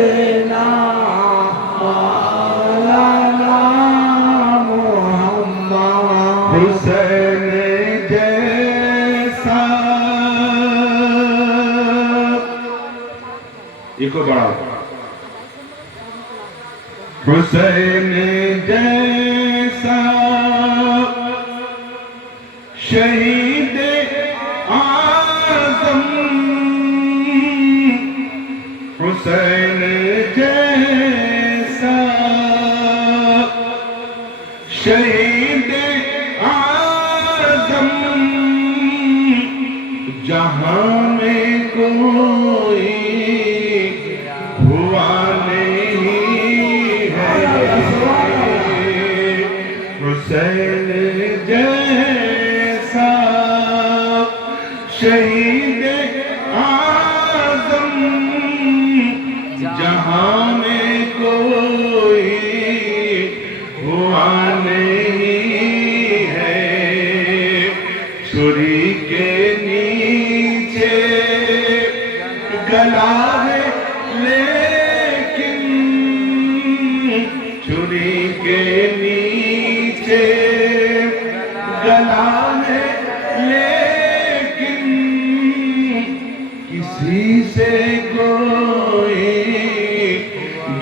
سیدنا مولانا محمد حسین جیسا یہ کو بڑھاؤ حسین جیسا شہید اعظم حسین جیسا شہید اعظم جہاں میں کوئی ہوا نہیں ہے حسین جیسا شہید اعظم جہاں میں کوئی ہوا نہیں ہے چھری کے نیچے گلا ہے لیکن چھری کے نیچے گلا ہے لیکن کسی سے کوئی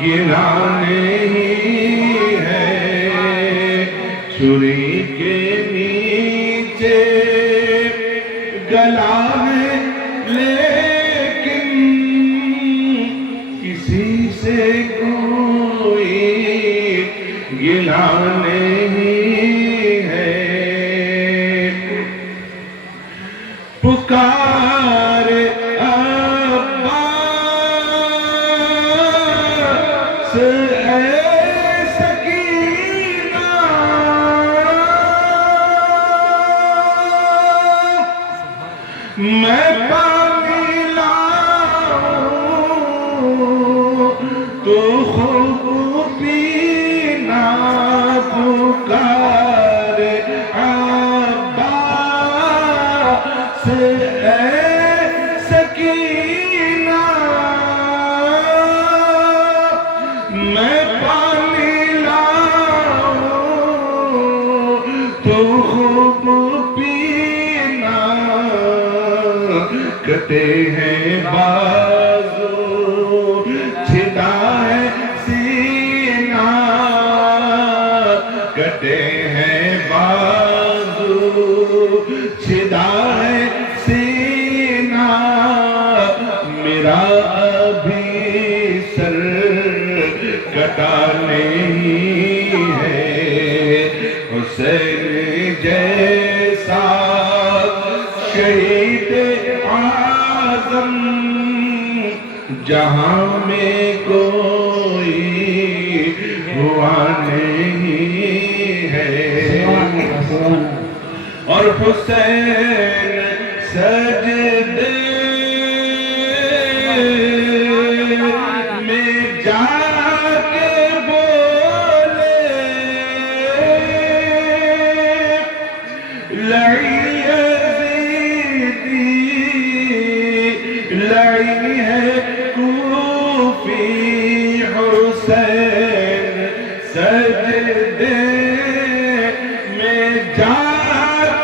گرا نہیں ہے چھری کے نیچے گلا ہے لیکن کسی سے کوئی گلا نہیں ہے پکار عباس اے سکینہ میں پانی لاؤں تو خوب پینا پکار عباس اے سکینہ میں پانی لاؤں تو خوب پینا کٹے ہیں بازو چھدا ہے سینہ کٹے ہیں بازو چھدا ہے سینہ میرا ابھی سر کٹا نہیں ہے حسین جیسا شہید اعظم جہاں میں کوئی ہوا نہیں ہے اور حسین سجدے میں جا کے بولے لڑی یزیدی لڑی ہے کوفی حسین سجدے میں جا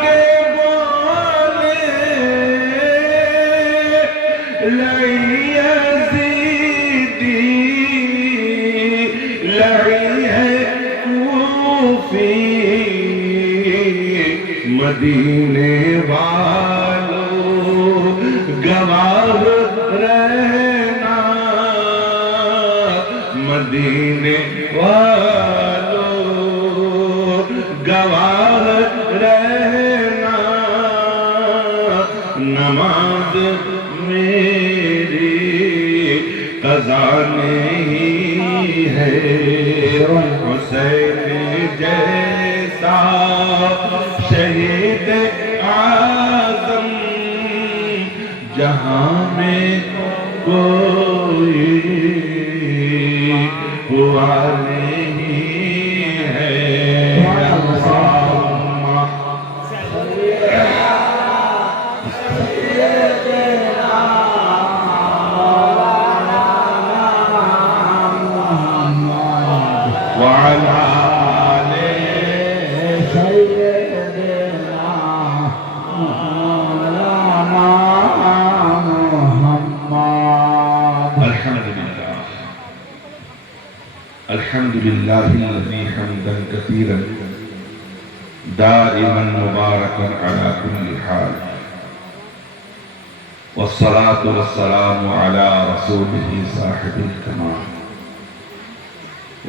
کے بولے لڑی یزیدی لڑی ہے کوفی مدینے والوں گواہ رہنا مدینے والوں گواہ رہنا نماز میری قضا نہیں ہے حسین جیسا شہید اعظم جہاں میں کوئی ہوا نہیں ہے وعلى آل سيدنا مولانا محمد. الحمد لله الذي حمدا كثيرا دائما مباركا على كل حال، والصلاة والسلام على رسوله صاحب الكمال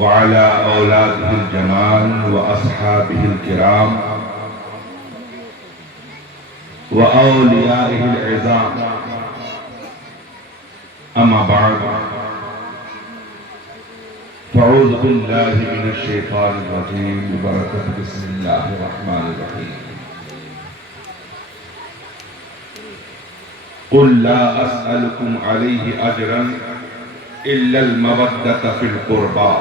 وعلى أولاده الجمال وأصحابه الكرام وأوليائه العظام. أما بعد، فأعوذ بالله من الشيطان الرجيم ببركة بسم الله الرحمن الرحيم. قل لا أسألكم عليه أجرا إلا المودة في القربى.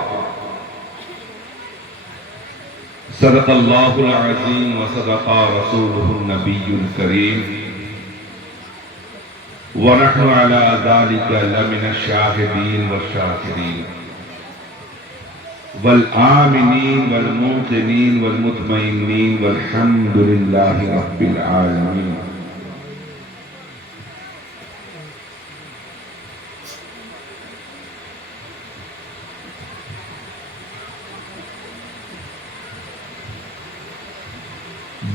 صدق الله العظيم وصدق رسوله النبي الكريم، ونحن على ذلك لمن الشاهدين والشاكرين والآمنين والموقنين والمطمئنين والحمد لله رب العالمين.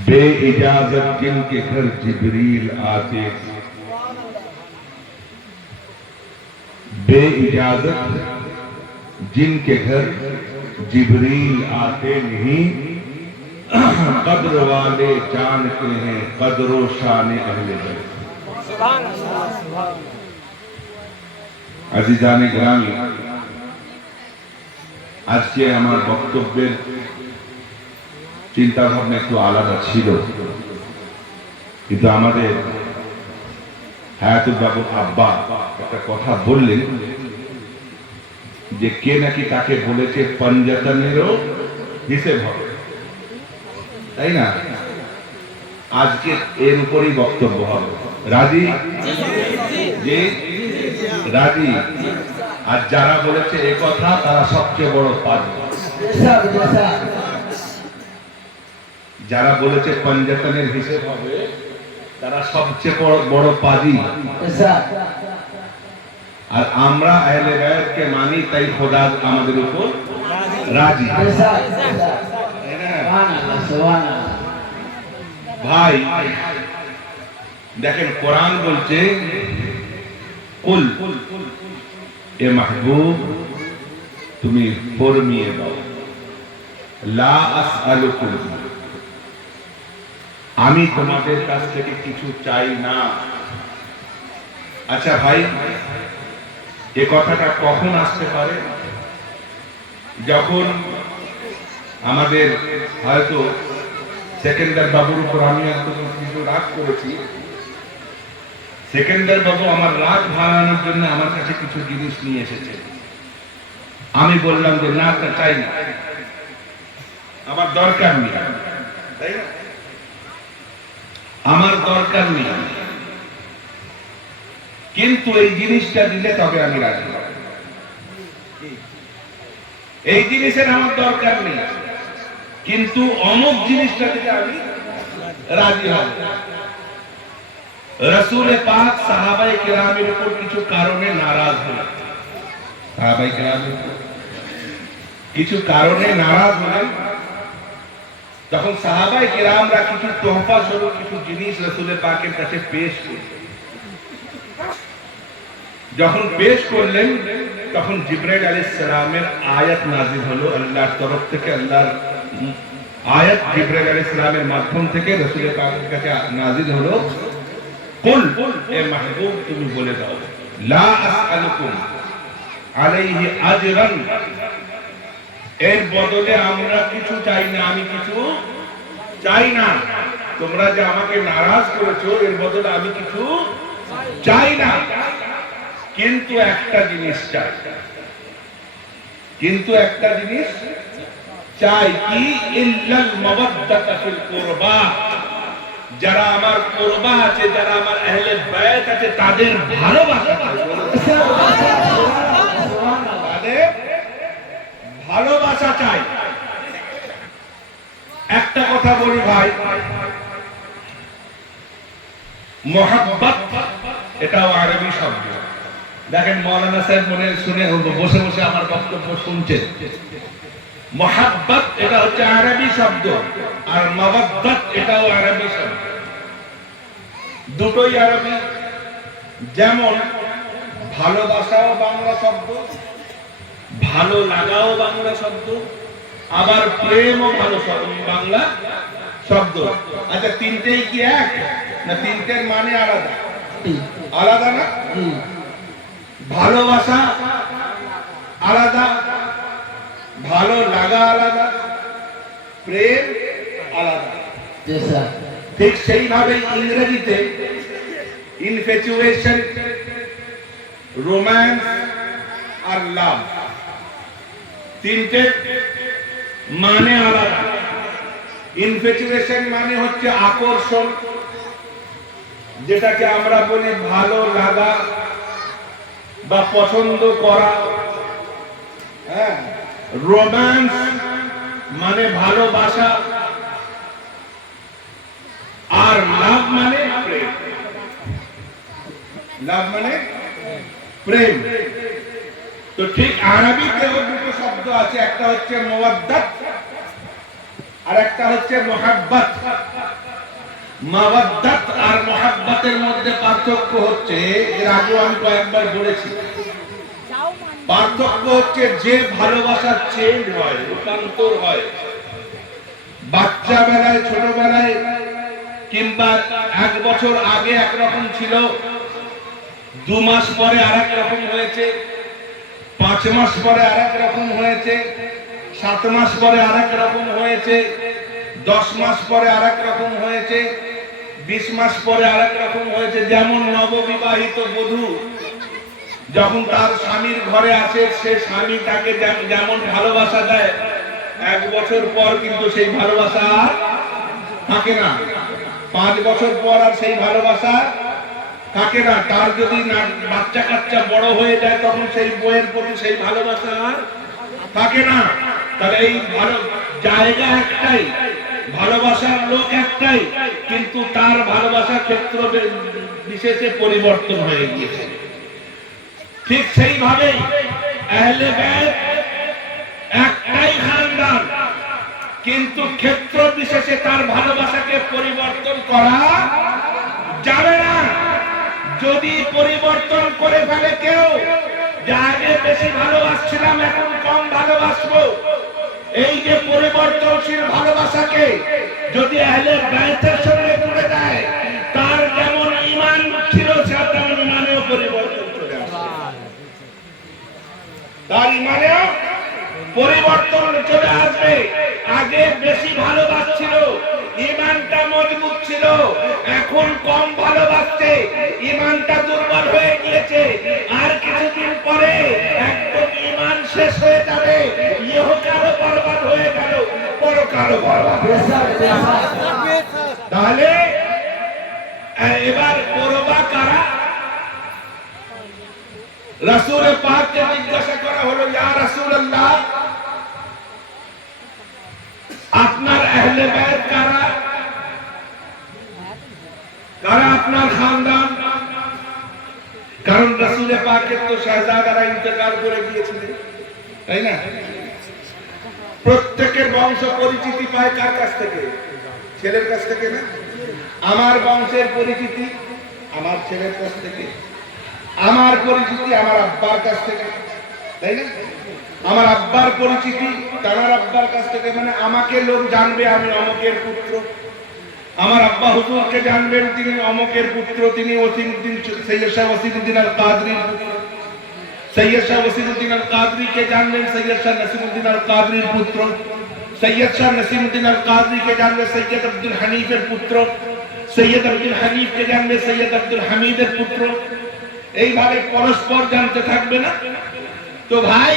बे इजाजत जिनके घर जिब्रील आते, बे इजाजत जिनके घर जिब्रील आते नहीं, कद्र वाले जानते हैं कद्र शान अहले बैत। আজিজানে গ্রামী, আজকে আমার বক্তব্যের চিন্তা ভাবনা একটু আলাদা ছিল, কিন্তু আমাদের হায়াতুল বাবুর আব্বা একটা কথা বললেন যে কে নাকি তাকে বলেছে পঞ্জাতনেরও হিসেব হবে, তাই না? আজকে এর উপরই বক্তব্য হবে। রাজি? যে রাজি। আর যারা বলেছে এ কথা তারা সবচেয়ে বড় পাজি। যারা বলেছে পঞ্জাতনের হিসেব হবে তারা সবচেয়ে বড় পাজি। আর আমরা আহলে বায়াতকে মানি, তাই খোদা আমাদের উপর রাজি। ভাই দেখেন, কোরআন বলছে কুল এ মাহবুব তুমি ফরমিয়ে দাও, লা আসআলুকুম, আমি তোমাদের কাছ থেকে কিছু চাই না। আচ্ছা ভাই, এ কথাটা কখন আসতে পারে? যখন আমাদের হয়তো সেকেন্দার বাবুর উপর আমি কিছু রাগ করেছি, সেকেন্দার বাবু আমার রাগ ভাঙানোর জন্য আমার কাছে কিছু জিনিস নিয়ে এসেছে, আমি বললাম যে না, তা চাই না, আমার দরকার নেই, তাই না? আমার দরকার নেই, কিন্তু এই জিনিসটা দিলে তবে আমি রাজি হব। এই জিনিসের আমার দরকার নেই, কিন্তু অমুক জিনিসটা দিলে আমি রাজি হব। রাসূল পাক সাহাবায়ে কেরামের উপর কিছু কারণে নারাজ হলেন, সাহাবায়ে কেরামের কিছু কারণে নারাজ হলেন। তখন সাহাবায়ে কেরামরা কিছু তোহফা স্বরূপ কিছু জিনিস রাসূল পাকের কাছে পেশ করলেন। যখন পেশ করলেন তখন জিবরাইল আলাইহিস সালামের আয়াত নাযিল হলো আল্লাহর তরফ থেকে। আল্লাহর আয়াত জিবরাইল আলাইহিস সালামের মাধ্যম থেকে রাসূল পাকের কাছে নাযিল হলো, কুল এ মাহবুব তুমি বলে দাও, লা আসআলুকুম আলাইহি আজরান, এর বদলে আমরা কিছু চাই না, আমি কিছু চাই না। তোমরা যে আমাকে নারাজ করেছো এর বদলে আমি কিছু চাই না, কিন্তু একটা জিনিস চাই, কিন্তু একটা জিনিস চাই, কি? ইল্লাল মাওয়াদ্দাতা ফিল কুরবা, যারা আমার কুরবা আছে, যারা আমার আহলে বায়াত আছে, তাদের ভালোবাসা, তাদের ভালোবাসা চাই। মোহাব্বত এটাও আরবি শব্দ। দেখেন মৌলানা সাহেব মনে শুনে বসে বসে আমার বক্তব্য শুনছেন। মোহাব্বত এটা হচ্ছে আরবি শব্দ, আর মাওয়াদ্দাত এটাও আরবি শব্দ, দুটোই আরবি। যেমন ভালোবাসাও বাংলা শব্দ, ভালো লাগাও বাংলা শব্দ, আবার প্রেমও বাংলা শব্দ। আচ্ছা, তিনটেই কি এক না তিনটের মানে আলাদা? আলাদা না? ভালোবাসা আলাদা, ভালো লাগা আলাদা, প্রেম আলাদা। ঠিক সেইভাবে ইংরেজিতে ইনফ্যাচুয়েশন, রোম্যান্স আর লাভ তিনটে মানে আলাদা। ইনফ্যাচুয়েশন মানে হচ্ছে আকর্ষণ, যেটাকে আমরা বলি ভালো লাগা বা পছন্দ করা। হ্যাঁ, রোম্যান্স মানে ভালোবাসা, আর লাভ মানে প্রেম। লাভ মানে প্রেম। তো ঠিক আরবিতেও দুটো শব্দ আছে, একটা হচ্ছে মাওয়াদ্দাত আর একটা হচ্ছে মোহাব্বত। মাওয়াদ্দাত আর মোহাব্বতের মধ্যে পার্থক্য হচ্ছে, এর আগে আমি কয়েকবার বলেছি, পার্থক্য হচ্ছে যে ভালোবাসা চেঞ্জ হয়, রূপান্তর হয়। বাচ্চা বেলায়, ছোটবেলায় কিংবা 1 বছর আগে একরকম ছিল, 2 মাস পরে আরেক রকম হয়েছে, 5 মাস পরে আরেক রকম হয়েছে, 7 মাস পরে আরেক রকম হয়েছে, 10 মাস পরে আরেক রকম হয়েছে, 20 মাস পরে আরেক রকম হয়েছে। যেমন নববিবাহিত বধূ যখন তার স্বামীর ঘরে আসে, সে স্বামী তাকে যেমন ভালোবাসা দেয়, 1 বছর পর কিন্তু সেই ভালোবাসা আর থাকে না। 5 বছর পর আর সেই ভালোবাসা থাকে না। তার যদি বাচ্চা কাচ্চা বড় হয়ে যায়, তখন সেই বইয়ের প্রতি সেই ভালোবাসা আর থাকে না। তাহলে এই জায়গা একটাই, ভালোবাসার লোক একটাই, কিন্তু তার ভালোবাসা ক্ষেত্র বিশেষে পরিবর্তন হয়ে গিয়েছে। ঠিক সেইভাবে আহলে বাইত একটাই খানদান, কিন্তু ক্ষেত্র বিশেষে তার ভালোবাসাকে পরিবর্তন করা যাবে না। যদি পরিবর্তন করে ফেলে কেউ, যে আগে বেশি ভালোবাসছিলাম এখন কম ভালোবাসবো, এই যে পরিবর্তনশীল ভালোবাসাকে যদি আহলে বাইতের সঙ্গে জুড়ে দেয়, তার যেমন ঈমান ছিল তেমন ঈমানেও পরিবর্তন চলে আসে। তার ঈমানেও পরিবর্তন চলে আসবে। আগে বেশি ভালোবাসছিল, ঈমানটা মজবুত ছিল, এখন কম ভালোবাসছে, ঈমানটা দুর্বল হয়ে গিয়েছে। আর কিছুদিন পরে একদম ঈমান শেষ হয়ে যাবে, ইহকালও বরবাদ হয়ে গেল, পরকালও বরবাদ। তাহলে এবার করবা কারা? রাসূল পাককে জিজ্ঞাসা করা হলো, ইয়া রাসূলুল্লাহ, আপনার আহলে বাইত কারা? কারা আপনার খানদান? কারণ রাসূল পাকের তো শাহজাদারা ইন্তেকাল করে গিয়েছিলেন, তাই না? প্রত্যেকের বংশ পরিচিতি পায় কার কাছ থেকে? ছেলের কাছ থেকে না? আমার বংশের পরিচিতি আমার ছেলের কাছ থেকে, আমার পরিচিতি আমার আব্বার কাছ থেকে, তাই না? আমার আব্বার পরিচিতি তার আব্বার কাছ থেকে, মানে আমাকে লোক জানবে আমি অমকের পুত্র। আমার আব্বা হুজুরকে জানবেন তিনি অমকের পুত্র, তিনি ওসিমউদ্দিন সৈয়দ শাহ ওসিমউদ্দিন আল কাদরির পুত্র। সৈয়দ শাহ ওসিমউদ্দিন আল কাদরিকে জানবেন সৈয়দ শাহ নসিমউদ্দিন আল কাদরির পুত্র। সৈয়দ শাহ নসিমউদ্দিন আল কাদরিকে জানবে সৈয়দ আব্দুল হানিফের পুত্র। সৈয়দ আব্দুল হানিফকে জানবে সৈয়দ আব্দুল হামিদের পুত্র। এইভাবে পরস্পর জানতে থাকবে না তো ভাই?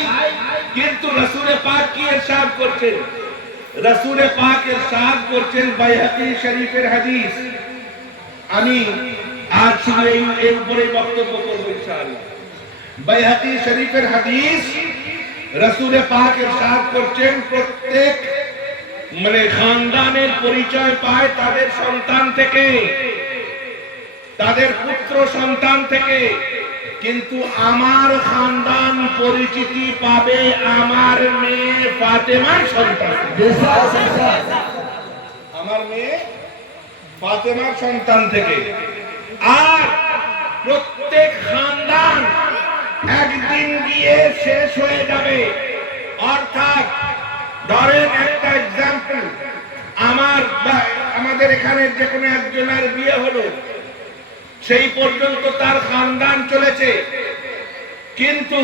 কিন্তু রাসূল পাক কি ইরশাদ করছেন? রাসূল পাক ইরশাদ করছেন বাইহাকি শরীফের হাদিস। আমি আজ শুধু এই উপরে বক্তব্য করব ইনশাআল্লাহ। বাইহাকি শরীফের হাদিস, রাসূল পাক ইরশাদ করছেন প্রত্যেক মানে খানদানের পরিচয় পায় তাদের সন্তান থেকে। তাদের পুত্র সন্তান থেকে, কিন্তু আমার খানদান পরিচিতি পাবে আমার মেয়ে ফাতেমার সন্তান থেকে। আমার মেয়ে ফাতেমার সন্তান থেকে। আর প্রত্যেক খানদান একদিন গিয়ে শেষ হয়ে যাবে। অর্থাৎ ধরেন একটা এক্সাম্পল, আমাদের এখানে যে কোনো একজনের বিয়ে হলো, সেই পর্যন্ত তার খানদান চলেছে, কিন্তু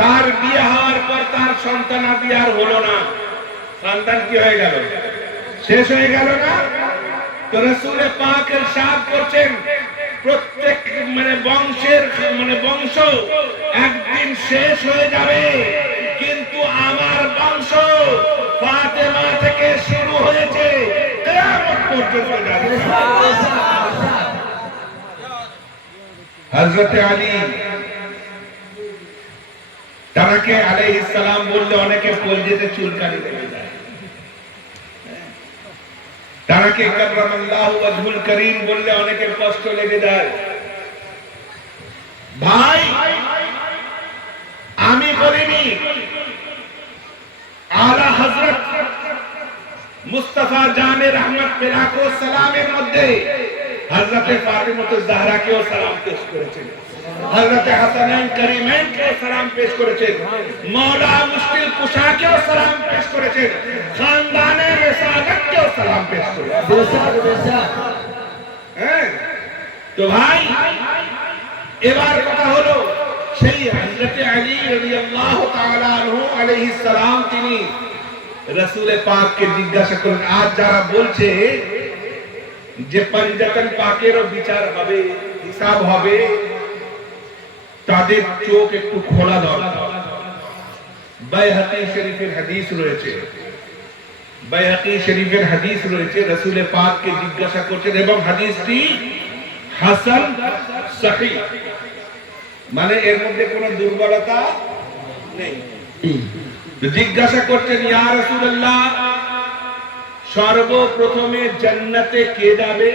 তার বিয়ে হওয়ার পর তার সন্তানাদি আর হলো না, খানদান কি হয়ে গেল? শেষ হয়ে গেল না? তো রাসূল পাক ইরশাদ করছেন প্রত্যেক বংশ একদিন শেষ হয়ে যাবে, কিন্তু আমার বংশ ফাতেমা থেকে শুরু হয়েছে, কিয়ামত পর্যন্ত যাবে। হযরত আলী তাকে আলাইহিস সালাম বললে অনেকে কলজেতে চুলকানি লেগে যায়, তাকে কাররামাল্লাহু ওয়াজহুল করিম বললে অনেকের কষ্ট লেগে যায়। ভাই আমি বলিনি, আলা হযরত মুস্তাফা জানে রহমত বিলাকো সালামের মধ্যে হযরত ফাতিমাতুজ জাহরাকেও সালাম পেশ করেছেন, হযরত হাসানাইন করিমাইনকেও সালাম পেশ করেছেন, মাওলা মুশকিল কুশাকেও সালাম পেশ করেছেন, খানদানে রিসালাতকেও সালাম পেশ করেছেন। হ্যাঁ, তো ভাই এবার কথা হলো সেই হযরত আলী রাদিয়াল্লাহু তাআলা আনহু আলাইহিস সালাম তিনি রাসূল পাককে জিজ্ঞাসা করেন, আজ যারা বলছে যে পঞ্জাতন পাকেরও বিচার হবে, হিসাব হবে, তাদের চোখ একটু খোলা দরকার। বাইহাকি শরীফের হাদিস রয়েছে, বাইহাকি শরীফের হাদিস রয়েছে, রাসূল পাককে জিজ্ঞাসা করছেন এবং হাদিসটি হাসান সহিহ, মানে এর মধ্যে কোনো দুর্বলতা নেই। জিজ্ঞাসা করছেন, ইয়া রাসূলুল্লাহ, সর্বপ্রথমে জান্নাতে কে যাবে?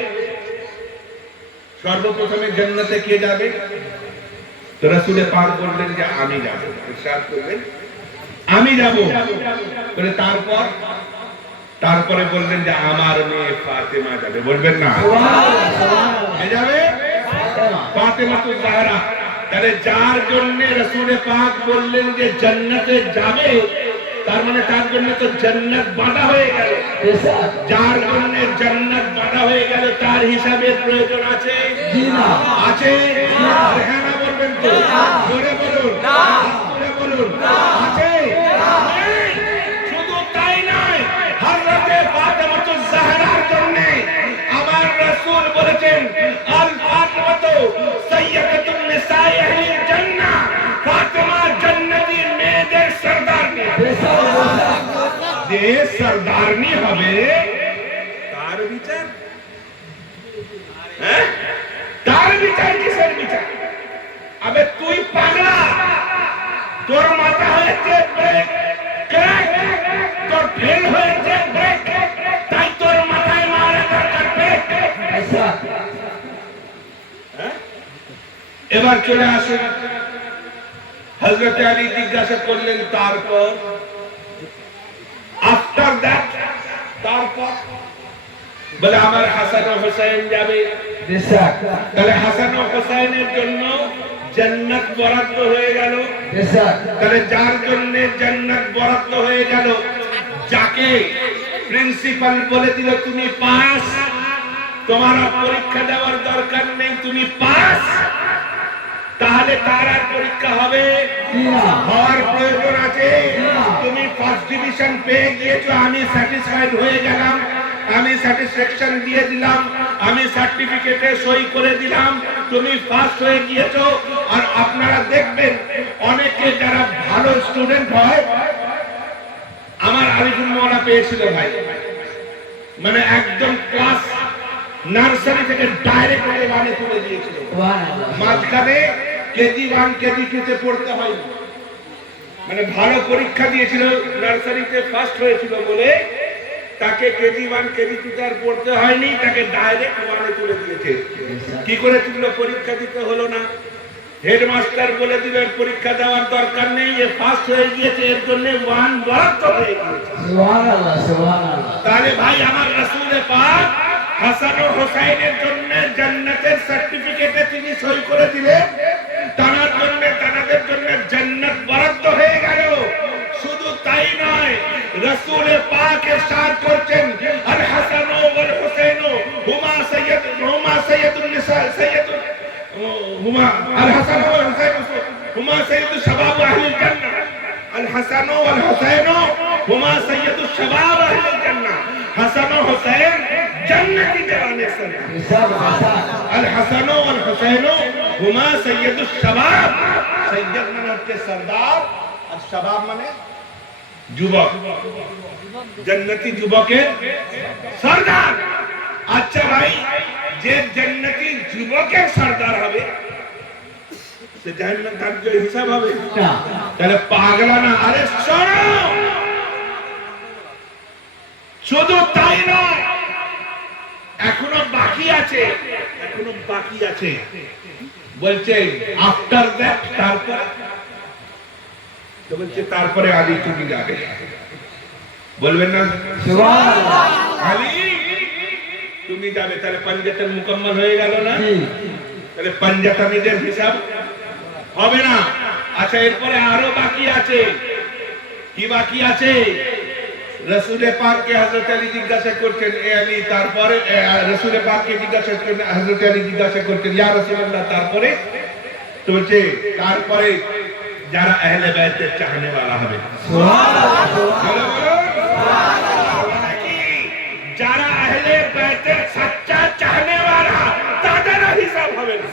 সর্বপ্রথমে জান্নাতে কে যাবে? তো রাসূল পাক বললেন যে আমি যাব। ইরশাদ করলেন আমি যাব। বলে তারপরে বললেন যে আমার মেয়ে ফাতেমা যাবে। বলবেন না? কে যাবে? ফাতেমাতুজ জাহরা। তাহলে যার জন্য রাসূল পাক বললেন যে জান্নাতে যাবে, তার মানে তার জন্য তো জান্নাত বাঁধা হয়ে গেল। যার জন্য জান্নাত বাঁধা হয়ে গেল তার হিসাবের প্রয়োজন আছে? আছে? হ্যাঁ না বলবেন তো? জোরে বলুন, জোরে বলুন। আছে? শুধু তাই নয়, হযরতে ফাতেমাতুজ জাহরার জন্য আমার রাসূল বলেছেন, আল ফাতিমাতু সাইয়্যিদাতুন নিসাই আহলিল জান্নাহ, ফাতেমা জান্নাতি মেয়েদের সরদারনি। যে সরদারনি হবে তার বিচার, হ্যাঁ, তার বিচার কিসের বিচার? আবে তুই পাগলা, তোর মাথা হয়েছে ব্রেক, তোর ফেল হয়েছে ব্রেক, তাই তোর মাথায় মারা দরকার ব্রেক। এবার চলে আসুন, হযরত আলী জিজ্ঞাসা করলেন তারপর, আফটার দ্যাট, তারপর বলে আমার হাসান ও হুসাইন যাবে। তাহলে হাসান ও হুসাইনের জন্য জান্নাত বরাদ্দ হয়ে গেল। তাহলে যার জন্য জান্নাত বরাদ্দ হয়ে গেল, যাকে প্রিন্সিপাল বলে দিল তুমি পাস, তোমার পরীক্ষা দেওয়ার দরকার নেই, তুমি পাস, তাহলে তার আর পরীক্ষা হবে হওয়ার প্রয়োজন আছে? তুমি ফার্স্ট ডিভিশন পেয়ে গিয়েছো, আমি স্যাটিসফাইড হয়ে গেলাম, আমি স্যাটিসফ্যাকশন দিয়ে দিলাম, আমি সার্টিফিকেটে সই করে দিলাম, তুমি ফার্স্ট হয়ে গিয়েছো। আর আপনারা দেখবেন অনেকে যারা ভালো স্টুডেন্ট হয়, আমার আরিফুল মওলা পেয়েছিল ভাই, মানে একদম ক্লাস নার্সারি থেকে ডাইরেক্ট ওয়ানে তুলে দিয়েছিল, মাঝখানে কেজি 1 কেজি 2 তে পড়তে হয়নি, মানে ভালো পরীক্ষা দিয়েছিল, নার্সারিতে ফার্স্ট হয়েছিল বলে তাকে কেজি 1 কেজি 2 তার পড়তে হয়নি, তাকে ডাইরেক্ট 1 তুলে দিয়েছে। কি করে তুললো? পরীক্ষা দিতে হলো না। হেডমাস্টার বলে দিবেন পরীক্ষা দেওয়ার দরকার নেই, এ ফার্স্ট হয়ে গিয়েছে, এর জন্য 1 বরাদ্দ হয়ে গিয়েছে। সুবহানাল্লাহ সুবহানাল্লাহ। তাহলে ভাই আমার রাসূল পাক হাসান ও হুসাইনের জন্য জান্নাতের সার্টিফিকেটে তিনি সই করে দিলেন, তানাদের জন্য জান্নাত বরাদ্দ হয়ে গেল। শুধু তাই নয়, রাসূল পাক ইরশাদ করছেন, আল হাসান ওয়াল হুসাইন হুমা সাইয়্যিদুন নিসা হুমা আল হাসান ওয়াল হুসাইন হুমা সাইয়্যিদু শাবাব আহলিল জান্নাহ। আল হাসান ওয়াল হুসাইন হুমা সাইয়্যিদু শাবাব আহলিল জান্নাহ। হাসান ও হুসাইন জান্নাতি জওয়ানে সরদার। আল হাসান ওয়াল হুসাইন হুমা সাইয়্যিদু শাবাব। সাইয়্যিদ মানে হচ্ছে সরদার, আর শাবাব মানে যুবক, জান্নাতি যুবকের সরদার। আচ্ছা ভাই, যে জান্নাতি যুবকের সরদার হবে সে জাহান্নাম তার যে হিসাব হবে না। তাহলে পাগলা না? আরে শোনো, শুধু তাই নয়, এখনো বাকি আছে, এখনো বাকি আছে। বলছে আফটার দ্যাট, তারপরে তো বলছে তারপরে আলী তুমি যাবে। বলবেন না সুবহানাল্লাহ। আলী তুমি যাবে? তাহলে পাঞ্জাতন মুকম্মল হয়ে গেল না? জি। তাহলে পাঞ্জাতনিদের হিসাব হবে না। আচ্ছা, এরপরে আরো বাকি আছে। কি বাকি আছে? রাসূল পাককে হযরত আলী জিজ্ঞাসা করছেন, এ আলী, তারপরে রাসূল পাককে জিজ্ঞাসা করছেন, হযরত আলী জিজ্ঞাসা করছেন, ইয়া রাসূলুল্লাহ তারপরে? তো বলছে তারপরে যারা আহলে বাইতের চাহনে वाला হবে। সুবহানাল্লাহ সুবহানাল্লাহ। যারা আহলে বাইতের সচ্চা চাহনে वाला, তাদেরও হিসাব হবে না।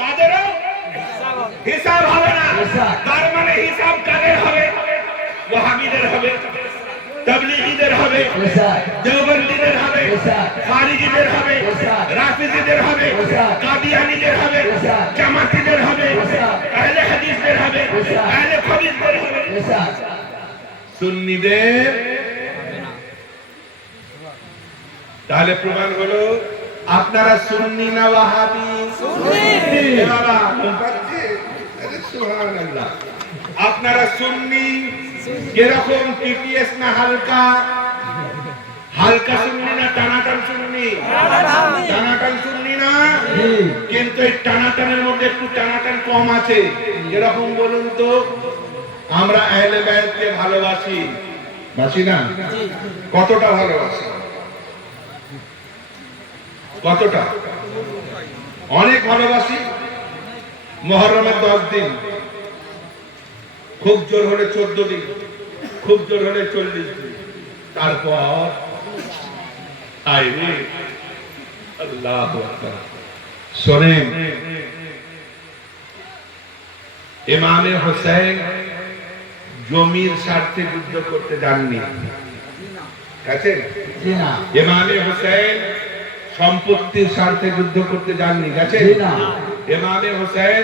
তাদেরও হিসাব হবে না। তার মানে হিসাব কাদের হবে? ওয়াহাবিদের হবে, তাবলীগীদের হবে, দেওবন্দীদের হবে, খারিজিদের হবে, রাফিজিদের হবে, কাদিয়ানীদের হবে, জামাতিদের হবে, আহলে হাদিসদের হবে, আহলে হাদিসদের হবে, সুন্নিদের। তাহলে প্রমাণ হলো আপনারা সুন্নি না ওয়াহাবি? সুন্নি। বাবা বুঝছে? আরে সুবহানাল্লাহ। আপনারা সুন্নি। কিরকম? টিপিএস না হালকা? হালকা সুন্নি না টানাটান সুন্নি? টানাটান সুন্নি না? কিন্তু এই টানাটানের মধ্যে একটু টানাটান কম আছে। কিরকম বলুন তো? আমরা আহলে বাইতকে ভালোবাসি, বাসি না? কতটা ভালোবাসি? কতটা? অনেক ভালোবাসি। মুহররমের 10 দিন, খুব জোর হলে 14 দিন, খুব জোর হলে 40 দিন, তারপর আইরে আল্লাহু আকবার। শোনেন, ইমামে হোসেন জমির স্বার্থে যুদ্ধ করতে যাননি, গেছেন? জি না। ইমামে হোসেন সম্পত্তির স্বার্থে যুদ্ধ করতে যাননি, গেছেন? জি না। ইমামে হোসেন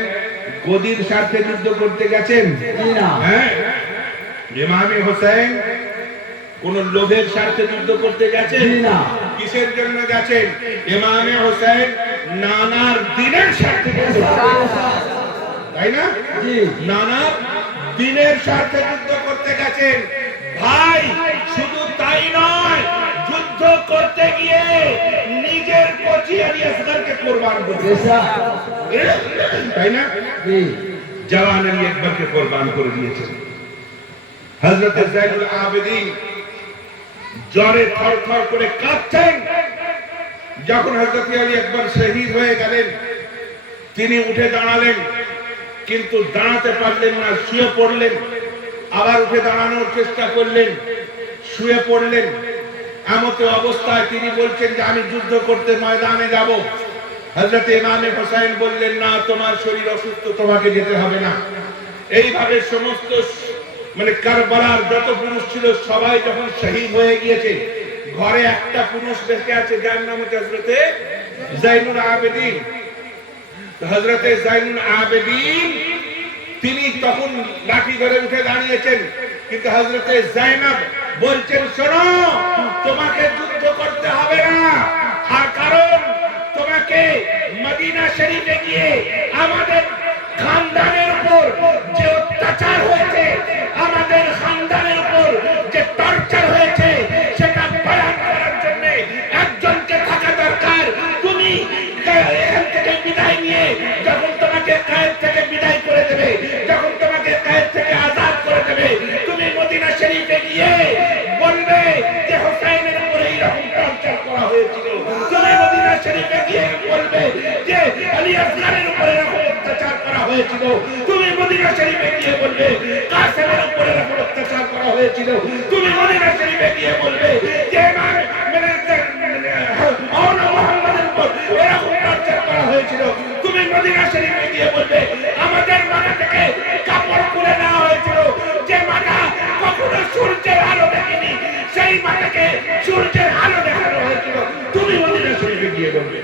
গদির স্বার্থে যুদ্ধ করতে গেছেন? জি না। হ্যাঁ। ইমামে হোসেন কোন লোভের স্বার্থে যুদ্ধ করতে গেছেন? জি না। কিসের জন্য গেছেন? ইমামে হোসেন নানার দিনের স্বার্থে যুদ্ধ করতে গেছেন, তাই না? জি। নানার দিনের স্বার্থে যুদ্ধ করতে গেছেন। ভাই শুধু তাই নয়, যুদ্ধ করতে গিয়ে নিজের কচি আলী আসগরকে কুরবান করেছেন, তাই না? জি। জওয়ান আলী আকবরকে কুরবান করে দিয়েছেন। হযরত যায়নুল আবেদিন জ্বরে থরথর করে কাঁপছেন। যখন হযরত আলী আকবর শহীদ হয়ে গেলেন, তিনি উঠে দাঁড়ালেন, কিন্তু দাঁড়াতে পারলেন না, শুয়ে পড়লেন। আবার উঠে দাঁড়ানোর চেষ্টা করলেন, শুয়ে পড়লেন। এমত অবস্থায় তিনি বলছেন যে আমি যুদ্ধ করতে ময়দানে যাব। হযরত ইমামে হোসেন বললেন, না, তোমার শরীর অসুস্থ, তোমাকে যেতে হবে না। এইভাবে সমস্ত কারবালার যত পুরুষ ছিল সবাই যখন শহীদ হয়ে গিয়েছে, ঘরে একটা পুরুষ বেঁচে আছে, যার নাম হচ্ছে হযরতে যায়নুল আবেদিন। হযরতে যায়নুল আবেদিন তিনি তখন লাঠি ধরে উঠে দাঁড়িয়েছেন, কিন্তু হযরতে যায়নব বলছেন শোনো, তোমাকে যুদ্ধ করতে হবে না, আর কারণ তোমাকে মদিনা শরীফে গিয়ে আমাদের খানদানের উপর যে অত্যাচার হয়েছে, আমাদের খানদানের উপর যে টর্চার হয়েছে, সেটা বয়ান করার জন্য একজনকে থাকা দরকার। তুমি এখান থেকে বিদায় নিয়ে যখন তোমাকে কায়েদ থেকে বিদায় করে দেবে, যখন তোমাকে কায়েদ থেকে আজাদ করে দেবে, তুমি মদিনা শরীফে গিয়ে বলবে যে হুসাইনের উপরে এইরকম টর্চার করা হয়েছিল। তুমি মদিনা শরীফে গিয়ে বলবে যে আলী আসগারের উপরে এরকম অত্যাচার করা হয়েছিল। তুমি মদিনা শরীফে গিয়ে বলবে কাসেমের উপরে এরকম অত্যাচার করা হয়েছিল। তুমি মদিনা শরীফে গিয়ে বলবে যে মুহাম্মাদের উপর এরকম টর্চার করা হয়েছিল। তুমি মদিনা শরীফে গিয়ে বলবে আমাদের মাথা থেকে কাপড় খুলে নেওয়া হয়েছিল, যে মাথা কখনো সূর্যের আলো দেখেনি, সেই মাথাকে সূর্যের আলো দেখানো হয়েছিল। তুমি মদিনা শরীফে গিয়ে বলবে।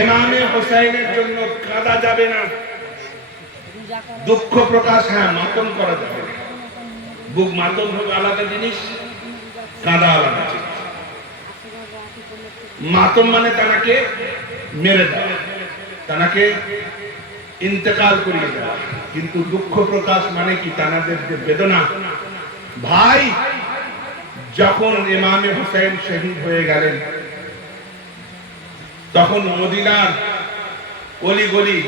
ইমামে হুসাইনের জন্য কাঁদা যাবে না, দুঃখ প্রকাশ, হ্যাঁ মাতম করা যাবে না। বুক মাতম হোক আলাদা জিনিস, কাঁদা আলাদা জিনিস। মাতম মানে তাকে মেরে দেওয়া, তাকে ইন্তেকাল করিয়ে দেওয়া, কিন্তু দুঃখ প্রকাশ মানে কি তাদের যে বেদনা। ভাই, যখন ইমামে হুসাইন শহীদ হয়ে গেলেন, তখন মদিনার অলিগলি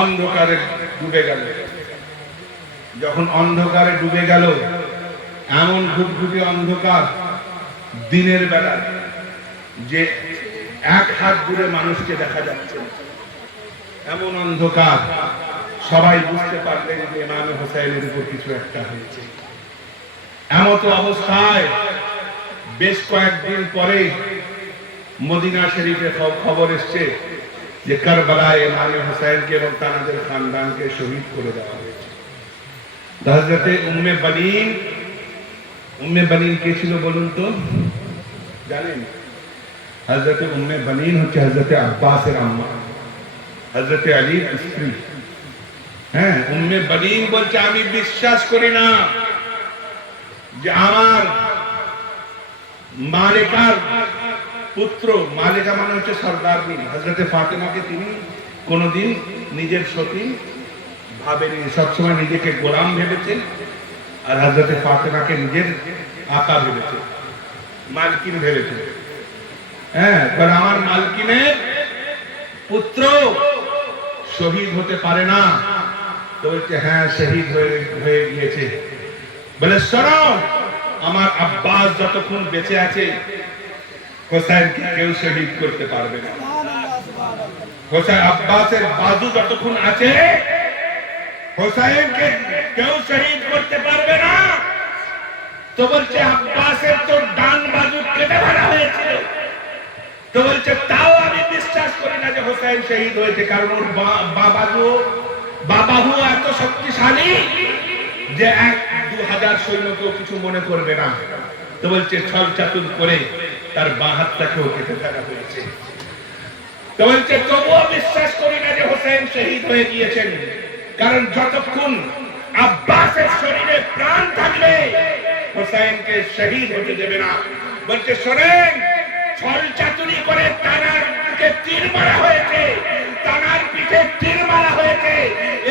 অন্ধকারে ডুবে গেল। যখন অন্ধকারে ডুবে গেল, এমন ঘুটঘুটে অন্ধকার দিনের বেলা যে এক হাত দূরে মানুষকে দেখা যাচ্ছে, এমন অন্ধকার, সবাই বুঝতে পারলেন যে ইমামে হুসাইনের উপর কিছু একটা হয়েছে। এমত অবস্থায় বেশ কয়েকদিন পরে মদিনা শরীফে খবর এসছে যে কারবালায় ইমামে হুসাইনকে এবং তাদের খানদানকে শহীদ করে দেওয়া হয়েছে। হযরতে উম্মে বানিন কে ছিল বলুন তো, জানেন? হযরতে উম্মে বানিন হচ্ছে হযরতে আব্বাসের আম্মা, হযরতে আলীর স্ত্রী। হ্যাঁ, উম্মে বানিন বলছে আমি বিশ্বাস করি না যে আমার মালিকার পুত্র, মালিকা মানে হচ্ছে সর্দারনি, হযরতে ফাতেমাকে তিনি কোনদিন নিজের সতী ভাবেনি, সবসময় নিজেকে গোলাম ভেবেছেন, আর হযরতে ফাতেমাকে নিজের আকা ভেবেছেন, মালকিন ভেবেছেন। হ্যাঁ, কারণ আমার মালকিনের পুত্র শহীদ হতে পারে না। তো বলছে হ্যাঁ শহীদ হয়ে গিয়েছে। বলে শোনো, আমার আব্বাস যতক্ষণ বেঁচে আছে হোসাইনকে কেউ শহীদ করতে পারবে না। হোসাইন আব্বাসের বাজু যতক্ষণ আছে হোসাইনকে কেউ শহীদ করতে পারবে না। তো বলছে আব্বাসের তো ডান বাজু কেটে ফেলা হয়েছিল। তো বলছে তাও আমি বিশ্বাস করি না যে হোসাইন শহীদ হয়েছে, কারণ ওর বাবাহু এত শক্তিশালী যে 1-2,000 সৈন্যকেও কিছু মনে করবে না। তো বলছে ছল চাতুর করে তার বাঁ হাতটাকেও কেটে ফেলা হয়েছে। তো বলছে তবুও বিশ্বাস করি না যে হোসেন শহীদ হয়ে গিয়েছেন, কারণ যতক্ষণ আব্বাসের শরীরে প্রাণ থাকবে হোসেনকে শহীদ হতে দেবে না। বলছে শোনেন, ছল চাতুরি করে তানার পিঠে তীর মারা হয়েছে, তানার পিঠে তীর মারা হয়েছে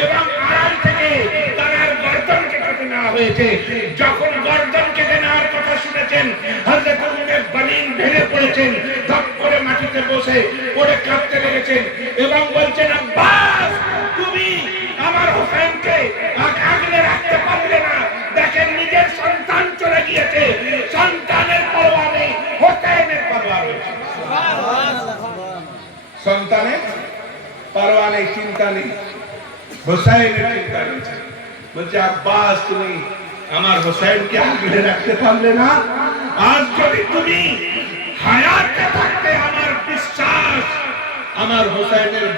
এবং আড়াল থেকে তানার গর্দনকে কেটে নেওয়া হয়েছে। যখন গর্দন কেটে নেওয়ার কথা শুনেছেন হযরত উম্মে বানিন ভেঙে পড়েছেন, ধপ করে মাটিতে বসে পড়ে কাঁদতে লেগেছেন এবং বলছেন আব্বাস তুমি আমার হোসেনকে আগলে রাখতে পারলে না। দেখেন নিজের সন্তান চলে গিয়েছে, সন্তানের পরোয়া নেই, হোসেনের পরোয়া রয়েছে। সন্তানের পরোয়া নেই, চিন্তা নেই, হোসেনের চিন্তা রয়েছে। বলছে আব্বাস তুমি আমার হোসেনকে আগলে রাখতে পারলে না। আজ যদি তুমি হায়াতে থাকতে আমার বিশ্বাস আমার হোসেনের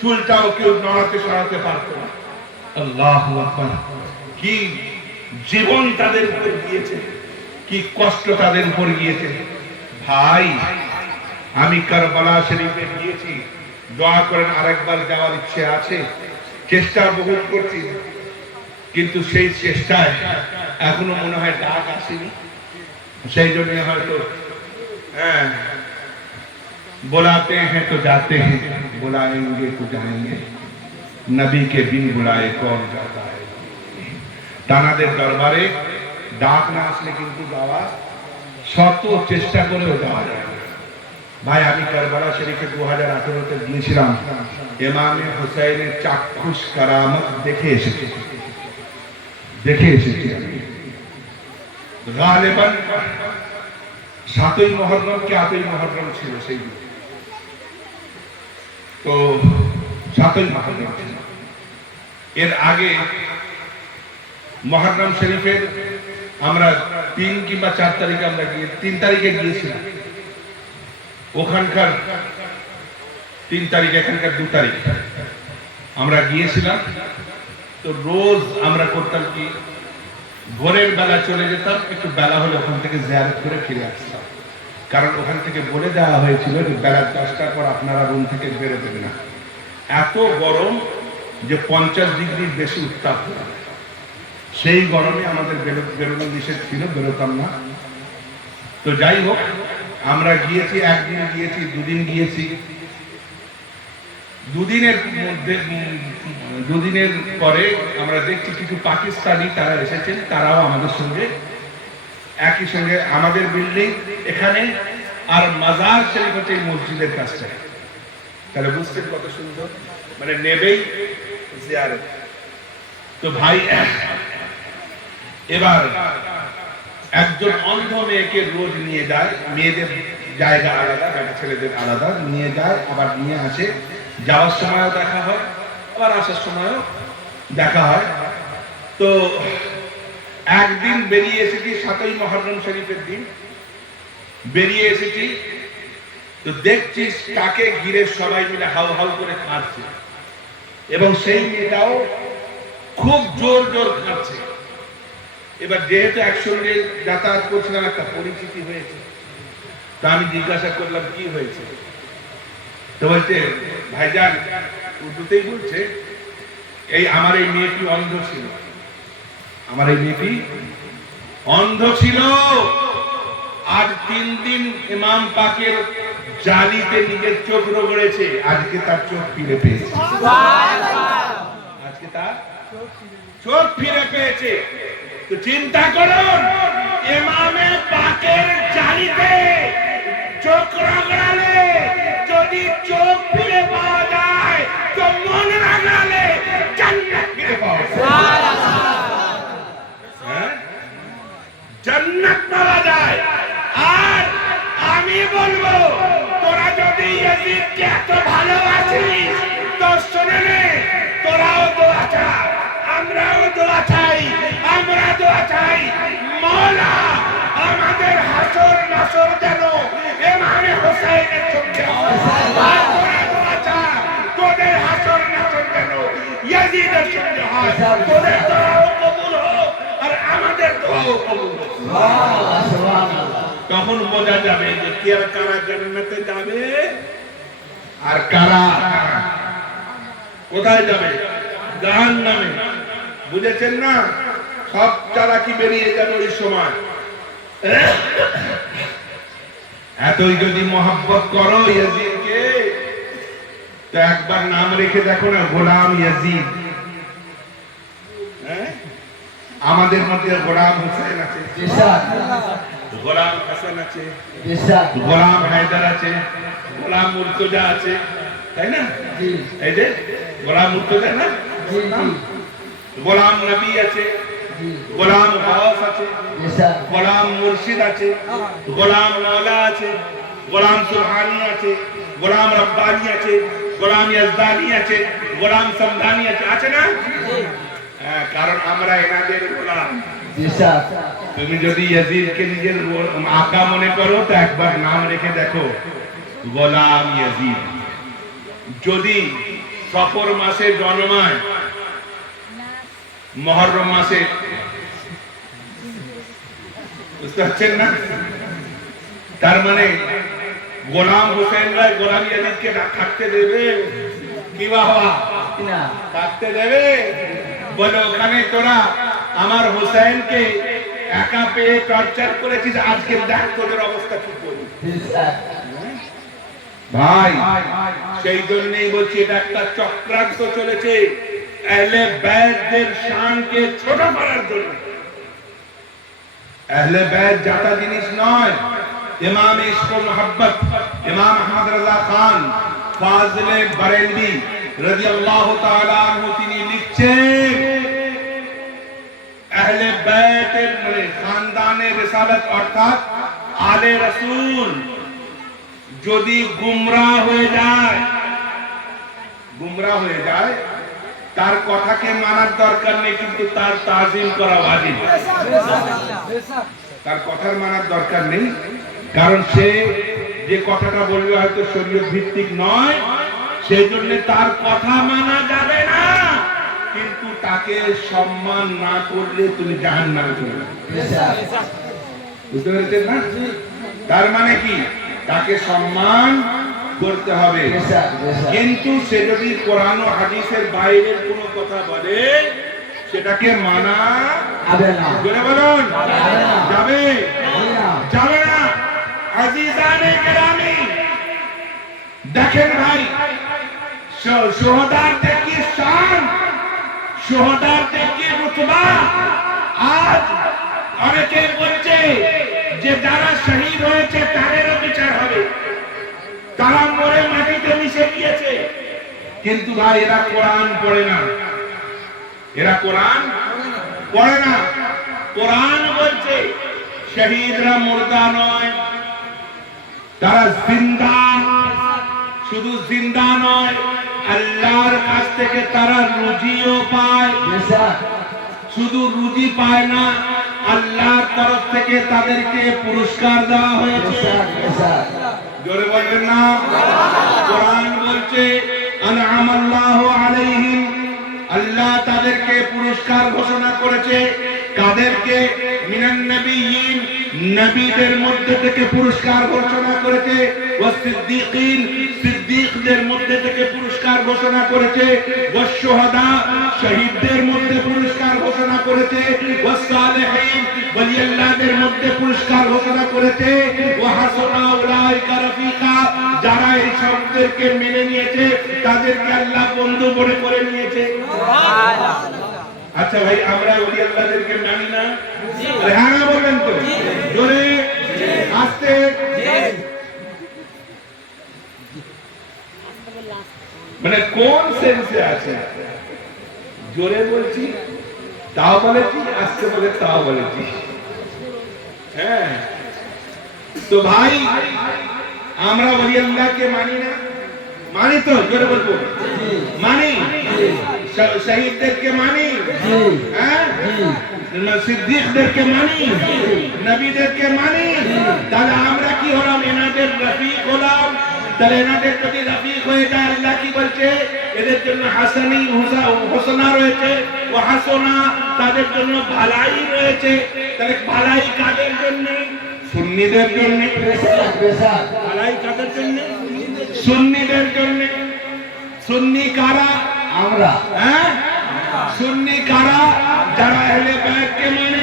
চুলটাও কেউ নড়াতে সরাতে পারতো না। আল্লাহু আকবার, কি জীবন তাদের উপর গিয়েছে, কি কষ্ট তাদের উপর গিয়েছে। ভাই, আমি কারবালা শরীফে গিয়েছি, দোয়া করেন আরেকবার যাওয়ার ইচ্ছে আছে, চেষ্টা বহুত করছি, কিন্তু সেই চেষ্টায় এখনো মনে হয় ডাক আসেনি। সেই জন্য হয়তো बुलाते हैं तो जाते हैं, बुलाएंगे तो जाएंगे, नबी के बिन बुलाए कौन जाता है। তানাদের দরবারে ডাক না আসলে কিন্তু যাওয়া, শত চেষ্টা করেও যাওয়া যায় না। ভাই, আমি কারবালা শরীফে 2018-তে গিয়েছিলাম, ইমামে হুসাইনের চাক্ষুষ কারামত দেখে এসেছি। গালিবান 7ই মুহররম কি 8ই মুহররম ছিল সেই দিন, তো 7ই মুহররম ছিল। এর আগে মুহররম শরীফের আমরা 3 কিংবা 4 তারিখে আমরা 3 তারিখে গিয়েছিলাম। ওখানকার 3 তারিখ, এখানকার 2 তারিখ আমরা গিয়েছিলাম। তো রোজ আমরা করতাম কি, ভোরের বেলা চলে যেতাম, একটু বেলা হলে ওখান থেকে জিয়ারত করে ফিরে আসতাম। কারণ ওখান থেকে বলে দেওয়া হয়েছিল যে বেলা 10টার পর আপনারা রুম থেকে বেরোবেন না। এত গরম যে 50 ডিগ্রির বেশি উত্তাপ, সেই গরমে আমাদের বেরোনো নিষেধ ছিল, বেরোতাম না। তো যাই হোক, আমরা গিয়েছি, একদিন গিয়েছি, 2 দিন গিয়েছি। 2 দিনের পরে আমরা দেখছি কিছু পাকিস্তানি তারা এসেছেন, তারাও আমাদের সঙ্গে একই সঙ্গে আমাদের বিল্ডিং এখানে, আর মাজার শরীফ হচ্ছে এই মসজিদের কাছটায়। তাহলে বুঝছেন কত সুন্দর, মানে নেবেই জিয়ারত। তো ভাই, এবার একজন অন্ধ মেয়েকে রোজ নিয়ে যায়, মেয়েদের জায়গা আলাদা, বেটা ছেলেদের আলাদা, নিয়ে যায় আবার নিয়ে আসে। যাওয়ার সময়ও দেখা হয়, আবার আসার সময়ও দেখা হয়। তো একদিন বেরিয়ে এসেছি, 7ই মুহররম শরীফের দিন বেরিয়ে এসেছি। তো দেখছি তাকে ঘিরে সবাই মিলে হাউ হাউ করে কাঁদছে, এবং সেই মেয়েটাও খুব জোর জোর কাঁদছে। এবার যেহেতু একসঙ্গে যাতায়াত করছিলাম, একটা পরিচিতি হয়েছে, তা আমি জিজ্ঞাসা করলাম কি হয়েছে। তো বলছে, ভাইজান, উর্দুতেই বলছে, আমার এই মেয়েটি অন্ধ ছিল, আমার এই মেয়েটি অন্ধ ছিল। আজ 3 দিন ইমাম পাকের জালিতে নিজের চোখ রগড়েছে, আজকে তার চোখ ফিরে পেয়েছে। আজকে তার চোখ ফিরে পেয়েছে। তো চিন্তা করুন, ইমামে পাকের জালিতে চোখ রগড়ালে যদি চোখ ফিরে পাওয়া যায়, তো মন রাগড়ালে জান্নাত ফিরে পাওয়া যায়। জান্নাত পাওয়া যায়। আর আমি বলবো, তোরা যদি ইয়াজিদকে এত ভালোবাসিস, তো শুনে নে, তোরাও দোয়া চা, আমরাও দোয়া চাই, আমরা দোয়া চাই, মওলা আমাদের হাসর নাসর যেন ইমামে হুসাইনের সঙ্গে হয়। আর তোরা দোয়া চা, তোদের হাসর নাসর যেন ইয়াজিদের সঙ্গে হয়। তোদের দোয়াও কবুল হোক, আর আমাদের দোয়াও কবুল হোক। তখন বোঝা যাবে যে কে আর কারা জান্নাতে যাবে, আর কারা কোথায় যাবে, জাহান্নামে। বুঝেছেন না? সব চালাকি বেরিয়ে যাবে ওই সময়। এতই যদি মহব্বত করো ইয়াজিদকে, তো একবার নাম রেখে দেখো না, গোলাম ইয়াজিদ। আমাদের মধ্যে গোলাম হোসেন আছে, গোলাম হাসান আছে, গোলাম হায়দার আছে, গোলাম মুর্তজা আছে, তাই না? এই যে গোলাম মুর্তজা না, গোলাম নবী আছে, গোলাম গাউস আছে, গোলাম মুর্শিদ আছে, গোলাম মাওলা আছে, গোলাম সুবহানি আছে, গোলাম রব্বানি আছে, গোলাম ইয়াজদানি আছে, গোলাম সমদানি আছে না? কারণ আমরা এনাদের গোলাম। তুমি যদি ইয়াজিদকে নিজের আকা মনে করো, তো একবার নাম রেখে দেখো, গোলাম ইয়াজিদ। যদি সফর মাসে জন্মায়, মুহররম মাসে, বুঝতে পারছেন না? তার মানে গোলাম হোসেন রায় গোলাম ইয়াজিদকে থাকতে দেবে কি বাবা? না থাকতে দেবে? বলে ওখানে তোরা আমার হোসেনকে একা পেয়ে টর্চার করেছিস, আজকে দেখ তোদের অবস্থা কি করবি। ভাই সেই জন্যই বলছি এটা একটা চক্রান্ত চলেছে আহলে বাইতের শানকে ছোট করার জন্য। আহলে বাইত জাতা জিনিস নয়। ইমাম ইশক ও মোহাব্বত ইমাম আহমদ রাজা খান ফাজলে বরেলভী রাদিয়াল্লাহু তাআলা আনহু তিনি লিখছেন আহলে বাইতের মানে খানদানে রিসালাত অর্থাৎ আলে রাসূল যদি গুমরাহ হয়ে যায় তার কথাকে মানার দরকার নেই, কিন্তু তার তাজিম করা ওয়াজিব। তার কথার মানার দরকার নেই, কারণ সে যে কথাটা বলবে হয়তো শরীয়ত ভিত্তিক নয়, সেই জন্য তার কথা মানা যাবে না, কিন্তু তাকে সম্মান না করলে তুমি জাহান্নামে চলে যাবে। বুঝতে পেরেছেন না? তার মানে কি? তাকে সম্মান করতে হবে, কিন্তু সে যদি কোরআন ও হাদিসের বাইরের কোনো কথা বলে সেটাকে মানা যাবে না। বলুন যাবে? যাবে না। আজিজানে কেরামি দেখেন ভাই, শহীদদের কি শান, শহীদদের কি রুতবা। আজ অনেকে বলছে যে যারা শহীদ হয়েছে তাদেরও বিচার হবে, তারা মরে মাটিতে মিশে গিয়েছে। কিন্তু ভাই এরা কোরআন পড়ে না, এরা কোরআন পড়ে না। কোরআন বলছে শহীদরা মুর্দা নয়, তারা জিন্দা। শুধু জিন্দা নয়, আল্লাহর কাছ থেকে তারা রুজিও পায়। শুধু রুজি পায় না, আল্লাহর তরফ থেকে তাদেরকে পুরস্কার দেওয়া হয়েছে। জোরে বলবেন না? কোরআন বলছে আনআমাল্লাহু আলাইহিম, আল্লাহ তাদেরকে পুরস্কার ঘোষণা করেছে। কাদেরকে? মিনান নবিয়্যিন, নবীদের মধ্যে থেকে পুরস্কার ঘোষণা করেছে। ওয়াস সিদ্দীকিন, সিদ্দীকদের মধ্যে থেকে পুরস্কার ঘোষণা করেছে। ওয়াস শুহাদা, শহীদদের মধ্যে পুরস্কার ঘোষণা করেছে। ওয়াস সালিহিন, ওলিয়াল্লাহদের মধ্যে পুরস্কার ঘোষণা করেছে। ওয়া হাসানা উলাইকা রাফিকা, যারা এই শব্দকে মেনে নিয়েছে তাদেরকে আল্লাহ বন্ধু মনে করে নিয়েছে। আচ্ছা ভাই, আমরা ওলি আল্লাহদেরকে মানি না? হ্যাঁ না বলবেন তো? জোরে আস্তে। মানে কোন সেন্সে আছে? জোরে বলছি তাও বলেছি, আস্তে বলে তাও বলেছি। হ্যাঁ তো ভাই, আমরা ওলি আল্লাহকে মানি না? মানি তো? জোরে বলবো মানি। শহীদদেরকে মানি, হ্যাঁ, সিদ্দীকদেরকে মানি, নবীদেরকে মানি। তাহলে আমরা কি হলাম? এনাদের রফিক হলাম। তাহলে এনাদের যদি রফিক হয়ে যায়, আল্লাহ কি বলছে? এদের জন্য হাসানি হোসনা রয়েছে, ও হাসনা, তাদের জন্য ভালাই রয়েছে। তাহলে ভালাই কাদের জন্য? সুন্নিদের জন্য। ভালাই কাদের জন্য? সুন্নিদের জন্য। সুন্নি কারা? আমরা। হ্যাঁ, সুন্নি কারা? যারা আহলে বাইতকে মানে,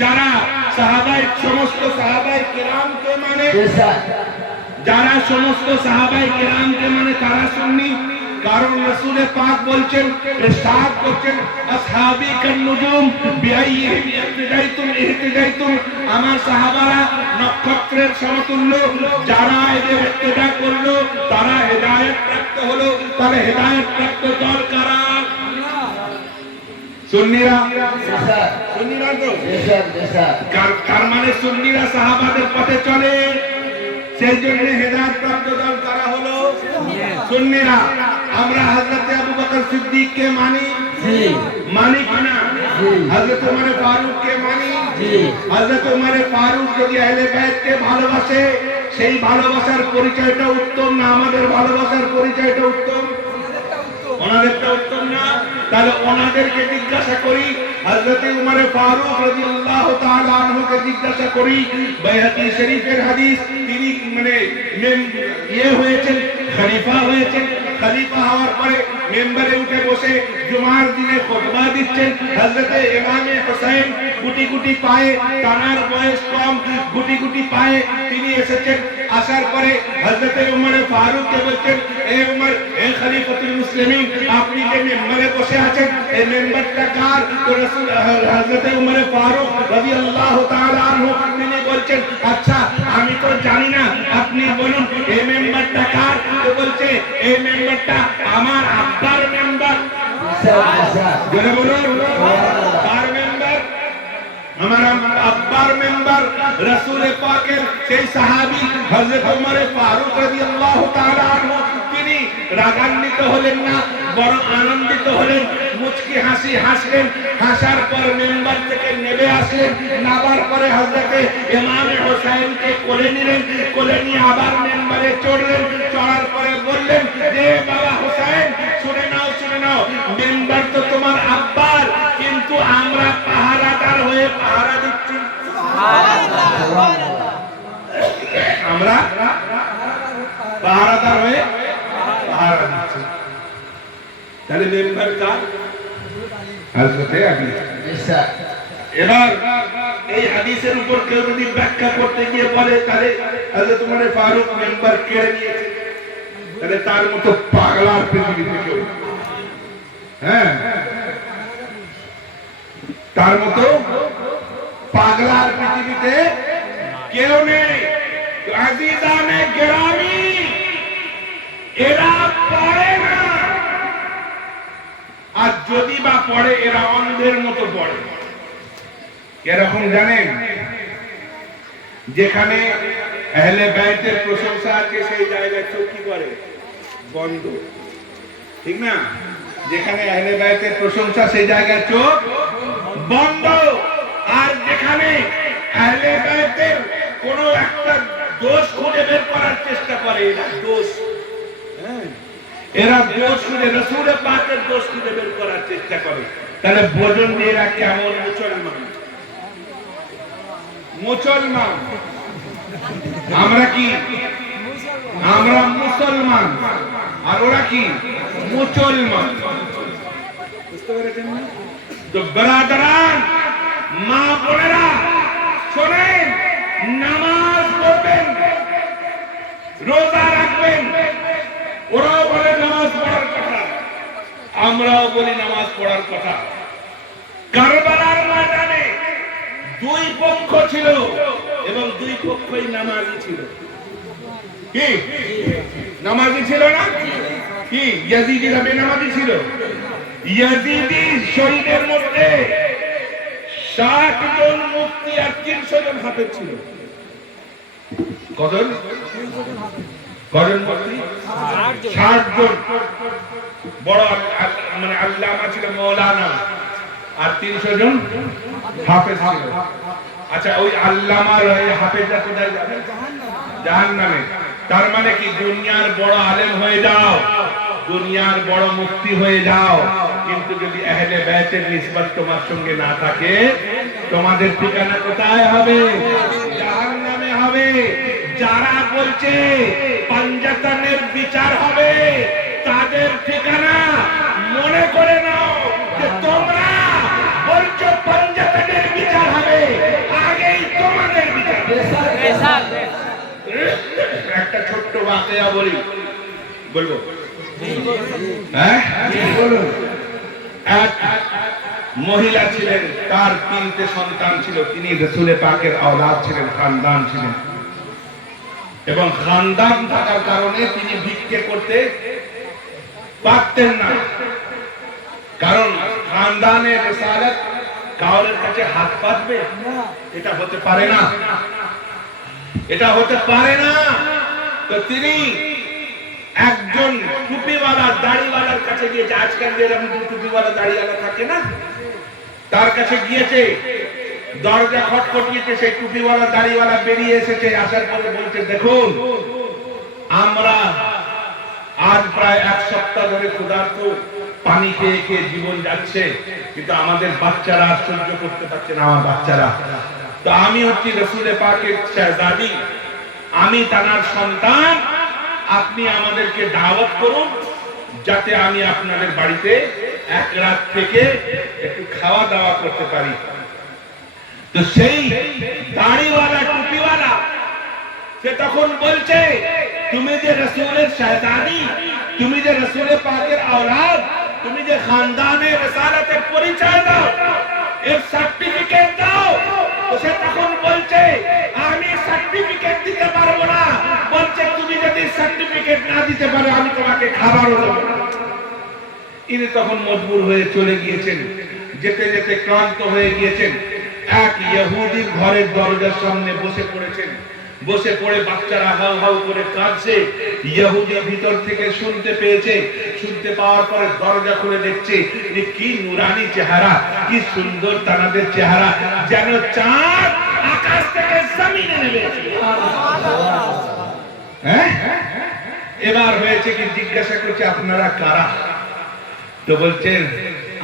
যারা সাহাবায়ে, সমস্ত সাহাবায়ে কেরামকে মানে, যারা সমস্ত সাহাবায়ে কেরামকে মানে তারা সুন্নি। কারণ রাসূল পাক বলছেন, ইরশাদ করছেন, আসহাবী কান-নুজুম বিআইয়িহিম ইহতিদাইতুম ইহতিদাইতুম, আমার সাহাবারা নক্ষত্রের সমতুল্য, যারা এদের ইহতিদা করলো তারা হেদায়েত প্রাপ্ত হলো। তাহলে হেদায়েত প্রাপ্ত দল কারা? সুন্নিরা। সুন্নিরা তো? কার মানে সুন্নিরা সাহাবাদের পথে চলে, সেই জন্য হেদায়েত প্রাপ্ত দল কারা হলো? সুন্নিরা। আমরা হযরত আবু বকর সিদ্দিককে মানি, মানি কিনা? হযরত ওমর ফারুককে মানি। হযরত ওমর ফারুক যদি আহলে বাইতকে ভালোবাসে, সেই ভালোবাসার পরিচয়টা উত্তম না আমাদের ভালোবাসার পরিচয়টা উত্তম? ওনাদেরটা উত্তম না, তাহলে ওনাদেরকে জিজ্ঞাসা করি, হযরত উমর ফারুক রাদিয়াল্লাহু তাআলা আনহুকে জিজ্ঞাসা করি। বাইহাকি শরীফের হাদিস, তিনি মানে হয়েছেন, খলিফা হয়েছেন। খলিফা হওয়ার পরে মেম্বারে উঠে বসে জুমার দিনে খুতবা দিচ্ছেন। হযরত ইমামে হুসাইন গুটি গুটি পায়ে, তানার বয়স কম, গুটি গুটি পায়ে তিনি এসেছেন। আসার পরে হযরত উমর ফারুককে বলছেন, এ উমর, এ খলিফাতুল মুসলিমিন, আপনি যে মেম্বারে বসে আছেন, এই মেম্বারটা কার? তো রাসূল হযরত উমর ফারুক রাদিয়াল্লাহু তাআলা আনহু তিনি বলছেন, আচ্ছা আমি তো জানি না, আপনি বলুন এই মেম্বারটা কার? তো বলছে এই মেম্বারটা আমার আব্বার মেম্বার। জোরে বলুন, কার মেম্বার? আমার আব্বার মেম্বার। রাসূল পাকের সেই সাহাবী হযরত ওমর ফারুক রাদিয়াল্লাহু তাআলা আনহু তিনি রাগান্বিত হলেন না, বরং আনন্দিত হলেন, মুচকি হাসি হাসলেন। হাসার পর মেম্বার থেকে নেমে আসলেন। নামার পরে হযরত ইমাম হুসাইনকে কোলে নিলেন। কোলে নিয়ে আবার মেম্বারে চড়লেন। চড়ার পরে বললেন যে বাবা হুসাইন, শুনে নাও, শুনে নাও, মেম্বার তো তোমার আব্বার, কিন্তু আমরা পাহারাদার হয়ে পাহারা দিচ্ছি। আমরা পাহারাদার হয়ে পাহারা দিচ্ছি। তাহলে মেম্বার কার? হযরত আলী। এবার এই হাদিসের উপর কেউ যদি ব্যাখ্যা করতে গিয়ে বলে তাহলে হযরত ওমর ফারুক মেম্বার কেড়ে নিয়েছে, তাহলে তার মতো পাগলার পৃথিবীতে কেউ, হ্যাঁ, তার মতো পাগলার পৃথিবীতে কেউ নেই। আজিজানে গেরামি, এরা পড়ে না, আর যদি বা পড়ে এরা অন্ধের মতো পড়ে। এরকম জানেন, যেখানে আহলে বাইতের প্রশংসা আছে সেই জায়গায় চোখ কি করে? বন্ধ, ঠিক না? যেখানে আহলে বাইতের প্রশংসা সেই জায়গায় চোখ বন্ধ। আর যেখানে আহলে বাইতের কোনো একটা দোষ খুঁজে বের করার চেষ্টা করে, এরা দোষ, এরা দোষ খুঁজে, রাসূল পাকের দোষ খুঁজে বের করার চেষ্টা করে। তাহলে বোঝন দিয়ে এরা কেমন মুসলমান। মুসলমান আমরা কি? আমরা মুসলমান, আর ওরা কি? মুসলমান। বুঝতে পেরেছেন না? তো ব্রাদারান, মা বোনেরা শোনেন, নামাজ পড়বেন, রোজা রাখবেন। ওরাও বলে নামাজ পড়ার কথা, আমরাও বলি নামাজ পড়ার কথা। কারবালার ময়দানে দুই পক্ষ ছিল এবং দুই পক্ষই নামাজি ছিল। কি নামাজি ছিল না? কি ইয়াজিদিরা বেনামাজি ছিল? ইয়াজিদি শহীদের মধ্যে 60 জন মুফতি আর 300 জন হাফেজ ছিল। কজন? কজন মুফতি? 60 জন। বড় মানে আল্লামা ছিল, মৌলানা, আর 300 জন হাফেজ ছিল। আচ্ছা, ওই আল্লামার হাফেজরা কোথায় যাবে? জাহান্নামে। তার মানে কি দুনিয়ার বড় আলেম হয়ে যাও, দুনিয়ার বড় মুফতি হয়ে যাও, কিন্তু যদি আহলে বাইতের নিসবত তোমার সঙ্গে না থাকে, তোমাদের ঠিকানা কোথায় হবে? জাহান্নামে হবে। যারা বলছে পাঞ্জাতনের বিচার হবে, তাদের ঠিকানা মনে করে নাও যে তোমরা বলছো পাঞ্জাতনের বিচার হবে, আগেই তোমাদের বিচার। একটা ছোট্ট বাকিয়া বলি, বলবো? হ্যাঁ বলুন। এক মহিলা ছিলেন, তার 3টে সন্তান ছিল, তিনি রাসূল পাকের আওলাদ ছিলেন, খানদান ছিলেন, এবং খানদান থাকার কারণে তিনি ভিক্ষে করতে পারতেন না। কারণ খানদানের রিসালাত কাউরের কাছে হাত পাতবে, এটা হতে পারে না, এটা হতে পারে না। তো তিনি একজন টুপিওয়ালা দাড়িওয়ালার কাছে গিয়েছে। আজকাল যেরকম টুপিওয়ালা দাড়িওয়ালা থাকে না, তার কাছে গিয়েছে, দরজা খটখটিয়েছে, সেই টুপিওয়ালা দাড়িওয়ালা বেরিয়ে এসেছে। আসার পরে বলছে, দেখুন আমরা আজ প্রায় 1 সপ্তাহ ধরে ক্ষুধার্ত, পানি খেয়ে খেয়ে জীবন যাচ্ছে, কিন্তু আমাদের বাচ্চারা আর সহ্য করতে পারছে না। আমার বাচ্চারা, তো আমি হচ্ছি রাসূলে পাকের শাহজাদি, আমি তার সন্তান। আপনি আমাদেরকে দাওয়াত করুন যাতে আমি আপনাদের বাড়িতে এক রাত থেকে একটু খাওয়া দাওয়া করতে পারি। তো সেই দাড়িওয়ালা টুপিওয়ালা সে তখন বলছে, তুমি যে রাসূলের শাহজাদি, তুমি যে রাসূলে পাকের औलाद, তুমি যে খানদানে রিসালাতের পরিচয় দাও, এর সার্টিফিকেট দাও। তো সে তখন বলছে, আমি সার্টিফিকেট দিতে পারবো না। বলছে, তুমি যদি সার্টিফিকেট না দিতে পারো আমি তোমাকে খাবারও দেবো না। ইনি তখন মজবুর হয়ে চলে গিয়েছেন। যেতে যেতে ক্লান্ত হয়ে গিয়েছেন। এক ইহুদি ঘরের দরজার সামনে বসে পড়েছেন। বসে পড়ে বাচ্চারা হাউ হাউ করে কাঁদছে। ইহুদি ভিতর থেকে শুনতে পেয়েছে। শুনতে পাওয়ার পরে দরজা খুলে দেখছে যে কি নুরানি চেহারা, কি সুন্দর তাদের চেহারা, যেন চাঁদ আকাশ থেকে জমিনে নেমেছে। হ্যাঁ, এবার হয়েছে কি, জিজ্ঞাসা করছে আপনারা কারা? তো বলছেন,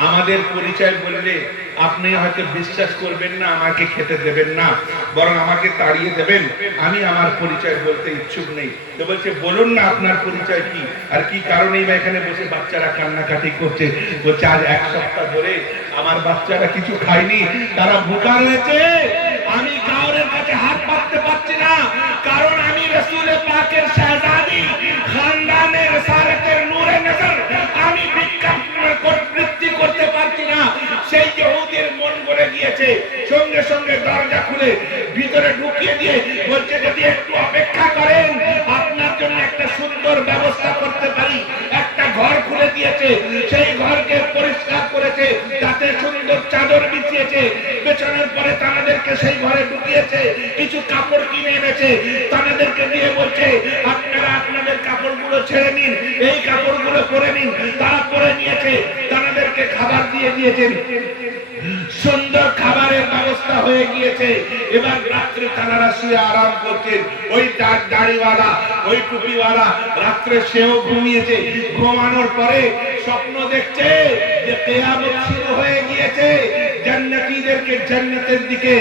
আমাদের পরিচয় বললে আপনি হয়তো বিশ্বাস করবেন না, আমাকে খেতে দেবেন না, বরং আমাকে তাড়িয়ে দেবেন। আমি আমার পরিচয় বলতে ইচ্ছুক নেই। তো বলছে, বলুন না আপনার পরিচয় কি, আর কি কারণেই বা এখানে বসে বাচ্চারা কান্নাকাটি করছে? বলছে, আজ এক সপ্তাহ ধরে আমার বাচ্চারা কিছু খায়নি, তারা ভুকা রয়েছে। আমি কাউরের কাছে হাত পাততে পারছি না, কারণ আমি রাসূলে পাকের শাহজাদি, খানদানে রিসালাতের নূরে নজর, আমি বৃত্তি করতে পারছি না। সেই ইহুদির মন গলে গিয়েছে। সঙ্গে সঙ্গে দরজা খুলে ভিতরে ঢুকিয়ে দিয়ে বলছে, যদি একটু অপেক্ষা করেন আপনার জন্য একটা সুন্দর ব্যবস্থা করতে পারি। একটা ঘর খুলে দিয়েছে, সেই ঘরকে পরিষ্কার করেছে, তাতে সুন্দর চাদর বিছিয়েছে, বেছানোর পরে তাদেরকে সেই ঘরে ঢুকিয়েছে, কিছু কাপড় কিনে এনেছে, তাদেরকে দিয়ে বলছে, আপনারা আপনাদের কাপড়গুলো ছেড়ে নিন, এই কাপড়গুলো পরে নিন। তারা পরে নিয়েছে, তাদেরকে খাবার দিয়ে দিয়েছেন, সুন্দর খাবারের ব্যবস্থা হয়ে গিয়েছে। এবার রাত্রে তারা শুয়ে আরাম করছেন। ওই দাড়িওয়ালা, ওই টুপিওয়ালা রাত্রে সেও ঘুমিয়েছে। ঘুমানোর পরে স্বপ্ন দেখছে যে কিয়ামত শুরু হয়ে গিয়েছে, জান্নাতীদেরকে জান্নাতের দিকে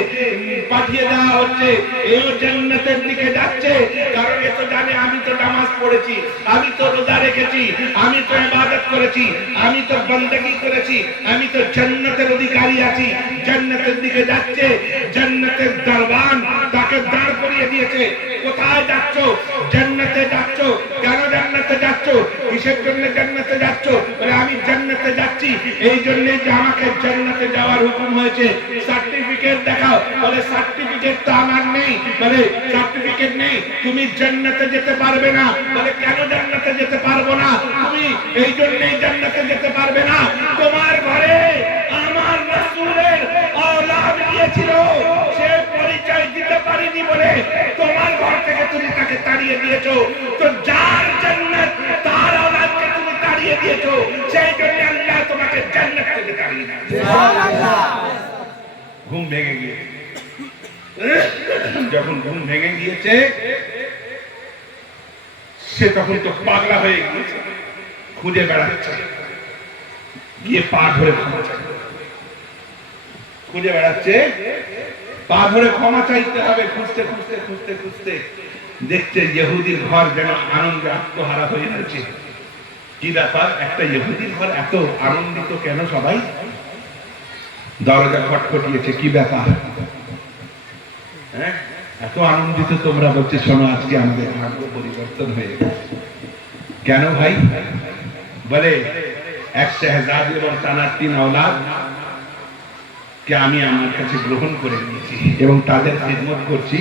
পাঠিয়ে দেওয়া হচ্ছে, এও জান্নাতের দিকে যাচ্ছে। কারণ এ তো জানে, আমি তো নামাজ পড়েছি, আমি তো রোজা রেখেছি, আমি তো ইবাদত করেছি, আমি তো বন্দেগী করেছি, আমি তো জান্নাতের অধিকারী আছি। জান্নাতের দিকে যাচ্ছে। জান্নাতের দরবান তাকে দাঁড় করিয়ে দিয়েছে। কোথায় যাচ্ছ? জান্নাতে যাচ্ছ। কেন জান্নাতে যাচ্ছ? কিসের জন্য জান্নাতে যাচ্ছ? বলে, আমি জান্নাতে যাচ্ছি এই জন্যই যে আমাকে জান্নাতে যাওয়ার হুকুম হয়েছে। সার্টিফিকেট দেখাও। বলে, সার্টিফিকেট তো আমার নেই। বলে, সার্টিফিকেট নেই, তুমি জান্নাতে যেতে পারবে না। বলে, কেন জান্নাতে যেতে পারবো না? তুমি এই জন্যই জান্নাতে যেতে পারবে না, তোমার ঘরে আমার রাসূলের औलाद দিয়েছিল, সে পরিচয় দিতে পারেনি বলে তোমার ঘর থেকে তুমি তাকে তাড়িয়ে দিয়েছো। তো যার জান্নাত, তার औलादকে তুমি তাড়িয়ে দিয়েছো, সেই জন্য আল্লাহ তোমাকে জান্নাত থেকে তাড়িয়ে দিয়েছে। সুবহানাল্লাহ। ঘুম ভেঙে গিয়েছে। যখন ঘুম ভেঙে গিয়েছে, সে তখন তো পাগলা হয়ে গিয়েছে, খুঁজে বেড়াচ্ছে, গিয়ে পা ধরে ক্ষমা চাইতে, খুঁজে বেড়াচ্ছে, পা ধরে ক্ষমা চাইতে হবে। খুঁজতে খুঁজতে খুঁজতে খুঁজতে দেখছে ইহুদির ঘর যেন আনন্দে আত্মহারা হয়ে রয়েছে। কি ব্যাপার, একটা ইহুদির ঘর এত আনন্দিত কেন সবাই? দরজা খটখটিয়েছে, কি ব্যাপার? হ্যাঁ, এত আনন্দিত তোমরা? বলছে, শোনো, আজকে আমাদের ভাগ্য পরিবর্তন হয়ে গেছে। কেন ভাই? বলে, এক শাহজাদি এবং তার 3 औलाद কে আমি আমার কাছে গ্রহণ করে নিয়েছি এবং তাদের খিদমত করছি।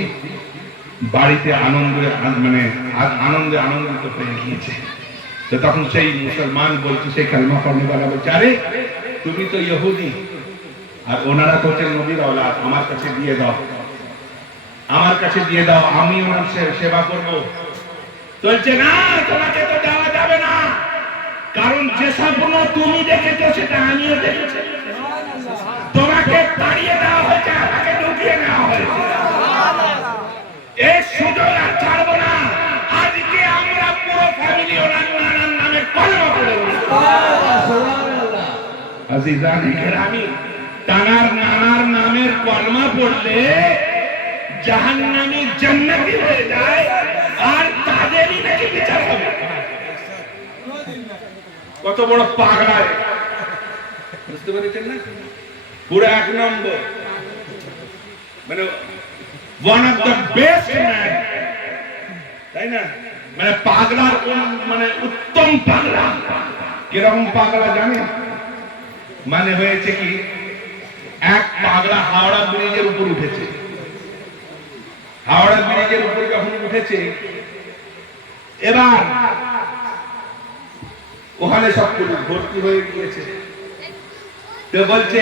বাড়িতে আনন্দে আনন্দে আনন্দিত হয়ে গিয়েছে। তো তখন সেই মুসলমান বলছে, সেই কালমা পড়নেওয়ালা বলছে, আরে তুমি তো ইহুদি আর ওনারা তো হচ্ছেন নবীর औलाद, আমার কাছে দিয়ে দাও, আমার কাছে দিয়ে দাও, আমি ওনার সেবা করব। বলছে, না, তোমাকে তো দেওয়া যাবে না, কারণ যে স্বপ্ন তুমি দেখেছো সেটা আমিও দেখেছি। তোমাকে তাড়িয়ে দেওয়া হয়েছে, আমাকে ঢুকিয়ে নেওয়া হয়েছে। এই সুযোগ আর ছাড়বো না। আজকে আমরা পুরো ফ্যামিলি ওনার নানার নামে কলমা পড়ে আজিজান কেরামি, তানার নানার নামের কলমা পড়লে জাহান্নামী জান্নাতি হয়ে যায়, আর তাদেরই নাকি বিচার হবে। কত বড় পাগলা, বুঝতে পেরেছেন না? পুরো এক নম্বর, মানে one of the best man, তাই না? মানে পাগলার মানে উত্তম পাগলা। কিরকম পাগলা জানেন? মানে হয়েছে কি, এক পাগলা হাওড়া ব্রিজের উপর উঠেছে। হাওড়া ব্রিজের উপর যখন উঠেছে, এবার ওখানে সব পুলিশ ভর্তি হয়ে গিয়েছে। তো বলছে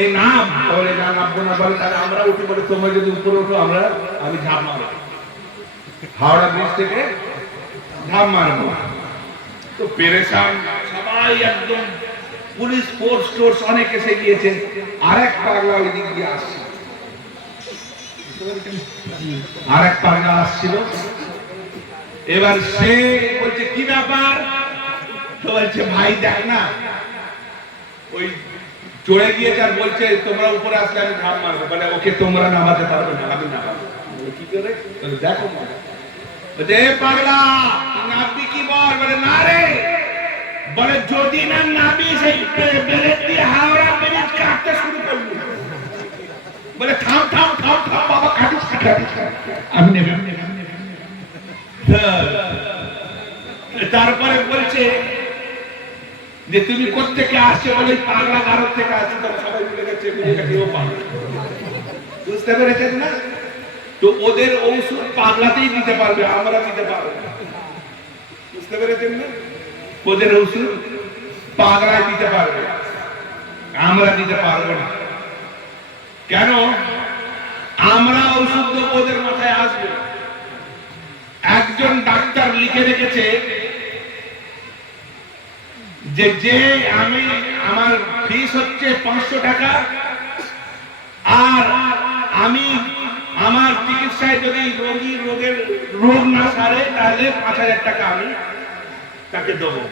এই নাম, বলে না নামবো না, বলে তাহলে আমরা উঠি, বলে তোমরা যদি উপরে উঠো আমি ঝাঁপ মারবো, হাওড়া ব্রিজ থেকে ঝাঁপ মারবো। তো পেরেশান সবাই, একদম পুলিশ ফোর্স অনেক এসে গিয়েছে। আরেক পাগলা ওই দিক দিয়ে আসছে, আরেক পাগলা আসছিল। এবার সে বলছে কি ব্যাপার? তো বলছে ভাই দেখ না, ওই চড়ে গিয়েছে আর বলছে তোমরা উপরে আসলে আমি ঝাঁপ মারবো। বলে ওকে তোমরা নামাতে পারবে না, আমি নামাবো। কি করে? দেখো বলছে এ পাগলা নাবি কি বল? বলে না রে, বলে যদি না নাবি সেই বেলেট দিয়ে হাওড়া ব্রিজ কাটতে শুরু করবো। বলে থাম থাম থাম থাম বাবা, কাটিস কাটিস, আমি নেবে। তারপরে বলছে যে তুমি কোত্থেকে আসছো? বলে পাগলা ভারত থেকে আসছে। তো সবাই মিলে গেছে, কেউ পাগলা, বুঝতে পেরেছেন না? তো ওদের ঔষধ পাগলাতেই দিতে পারবে, আমরা দিতে পারবো না, বুঝতে পেরেছেন না? ওদের ঔষধ পাগলায় দিতে পারবে, আমরা দিতে পারবো না। কেন? আমরা ঔষধ দেবো, ওদের মাথায় আসবে। একজন ডাক্তার লিখে রেখেছে যে আমি আমার ফিস হচ্ছে 500 টাকা, আর আমি আমার চিকিৎসায় যদি রোগ না সারে তাহলে 5000 টাকা আমি তাকে দেবো,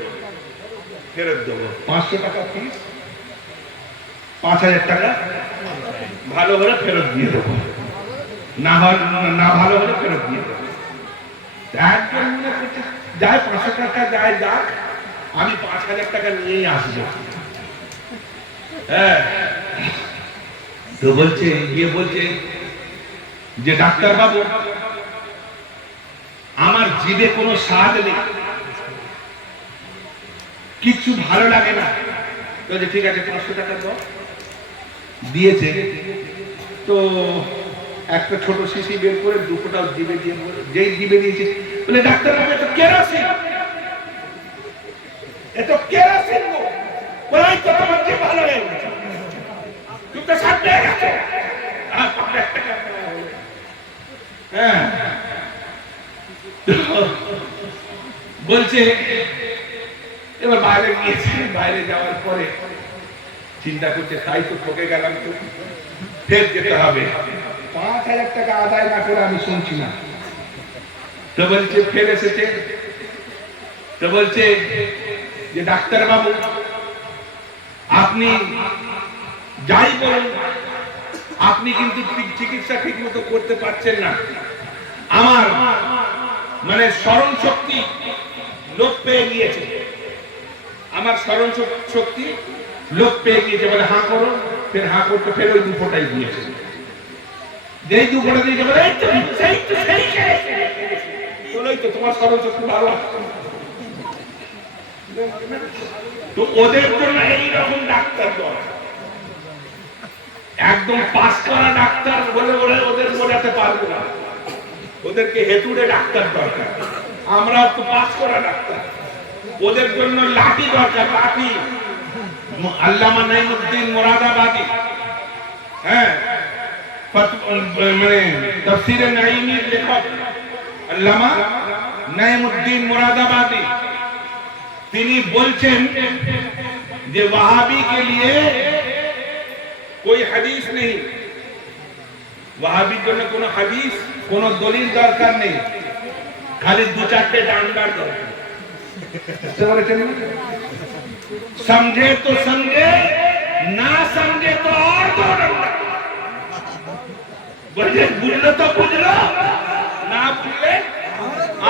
ফেরত দেবো। 500 টাকা ফিস, 5000 টাকা ভালো হলে ফেরত দিয়ে দেবো, না ভালো হলে ফেরত দিয়ে দেবো। একজন মনে করছে যায় 500 টাকা যায় যাক, আমি 5000 টাকা নিয়েই আসবো। হ্যাঁ, তো বলছে গিয়ে বলছে যে ডাক্তার বাবু আমার জিভে কোনো স্বাদ নেই, কিছু ভালো লাগে না। বলছে ঠিক আছে 500 টাকা দাও। দিয়েছে। তো একটা ছোট শিশি বের করে 2 ফোঁটা জিভে দিয়ে, যেই জিভে দিয়েছে বলে ডাক্তার বাবু এটা কেরোসিন, এটা কেরোসিন গো। বলে তো তোমার জিভ ভালো হয়ে গেছে, তুমি তো সাথে গেছো। হ্যাঁ, বলছে এবার বাইরে গিয়েছে। বাইরে যাওয়ার পরে চিন্তা করছে তাই তো ঠকে গেলাম, তো ফের যেতে হবে। 5000 টাকা আদায় না করে আমি শুনছি না। তো বলছে ফের এসেছে। তো বলছে যে ডাক্তার বাবু আপনি যাই বলুন, আপনি কিন্তু চিকিৎসা ঠিক মতো করতে পারছেন না। আমার মানে স্মরণ শক্তি লোপ পেয়ে গিয়েছে, আমার স্মরণ শক্তি লোপ পেয়ে গিয়েছে। বলে হাঁ করো, ফের হাঁ করতে ফের ওই 2 ফোঁটাই দিয়েছে। যেই 2 ফোঁটা দিয়েছে বলে এই তো সেই তো তোমার স্মরণ শক্তি ভালো আছে। তো ওদের জন্য এইরকম ডাক্তার দরকার, একদম পাস করা ডাক্তার বলে বলে ওদের বোঝাতে পারবো না, ওদেরকে হেতুড়ে ডাক্তার দরকার। আমরা তো পাস করা ডাক্তার, ওদের জন্য লাঠি দরকার, লাঠি। আল্লামা নাইমুদ্দিন মুরাদাবাদী, হ্যাঁ, মানে তাফসীরে নাঈমীর লেখক আল্লামা নাইমুদ্দিন মুরাদাবাদী, তিনি বলছেন যে वहाबी के लिए कोई हदीस नहीं, वहाबी জন্য কোনো হাদিস কোনো দলিল দরকার নেই, খালি 2-4টে ডান্ডার দরকার। বুঝতে পেরেছেন? समझे तो समझे, ना समझे तो और दो डंडा। बोले बुझलो तो बुझलो, ना बुझले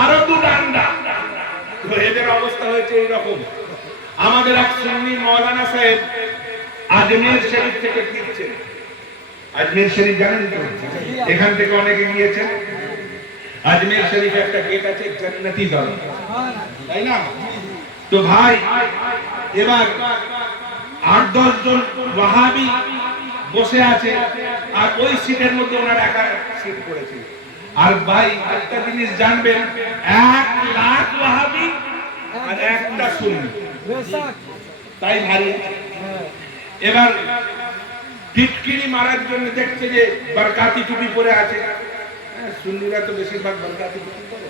আরো দু ডান্ডা। তো এদের অবস্থা হয়েছে এইরকম। আমাদের এক সুন্নি মাওলানা সাহেব আজমের শরীফ থেকে ফিরছেন। আজমের শরীফ জানেন তো, এখান থেকে অনেকে গিয়েছেন। আজমের শরীফে একটা গেট আছে জান্নাতি দল, তাই না? তো ভাই এবার 8-10 জন ওয়াহাবি বসে আছে, আর ওই সিটের মধ্যে ওনার একা সিট পড়েছে। আর ভাই একটা জিনিস জানবেন, 1 লাখ ওয়াহাবি আর একটা সুন্নি, তাই ভারী। এবার টিটকিরি মারার জন্য দেখছে যে বরকাতি টুপি পরে আছে, সুন্নিরা তো বেশিরভাগ বরকাতি টুপি পরে,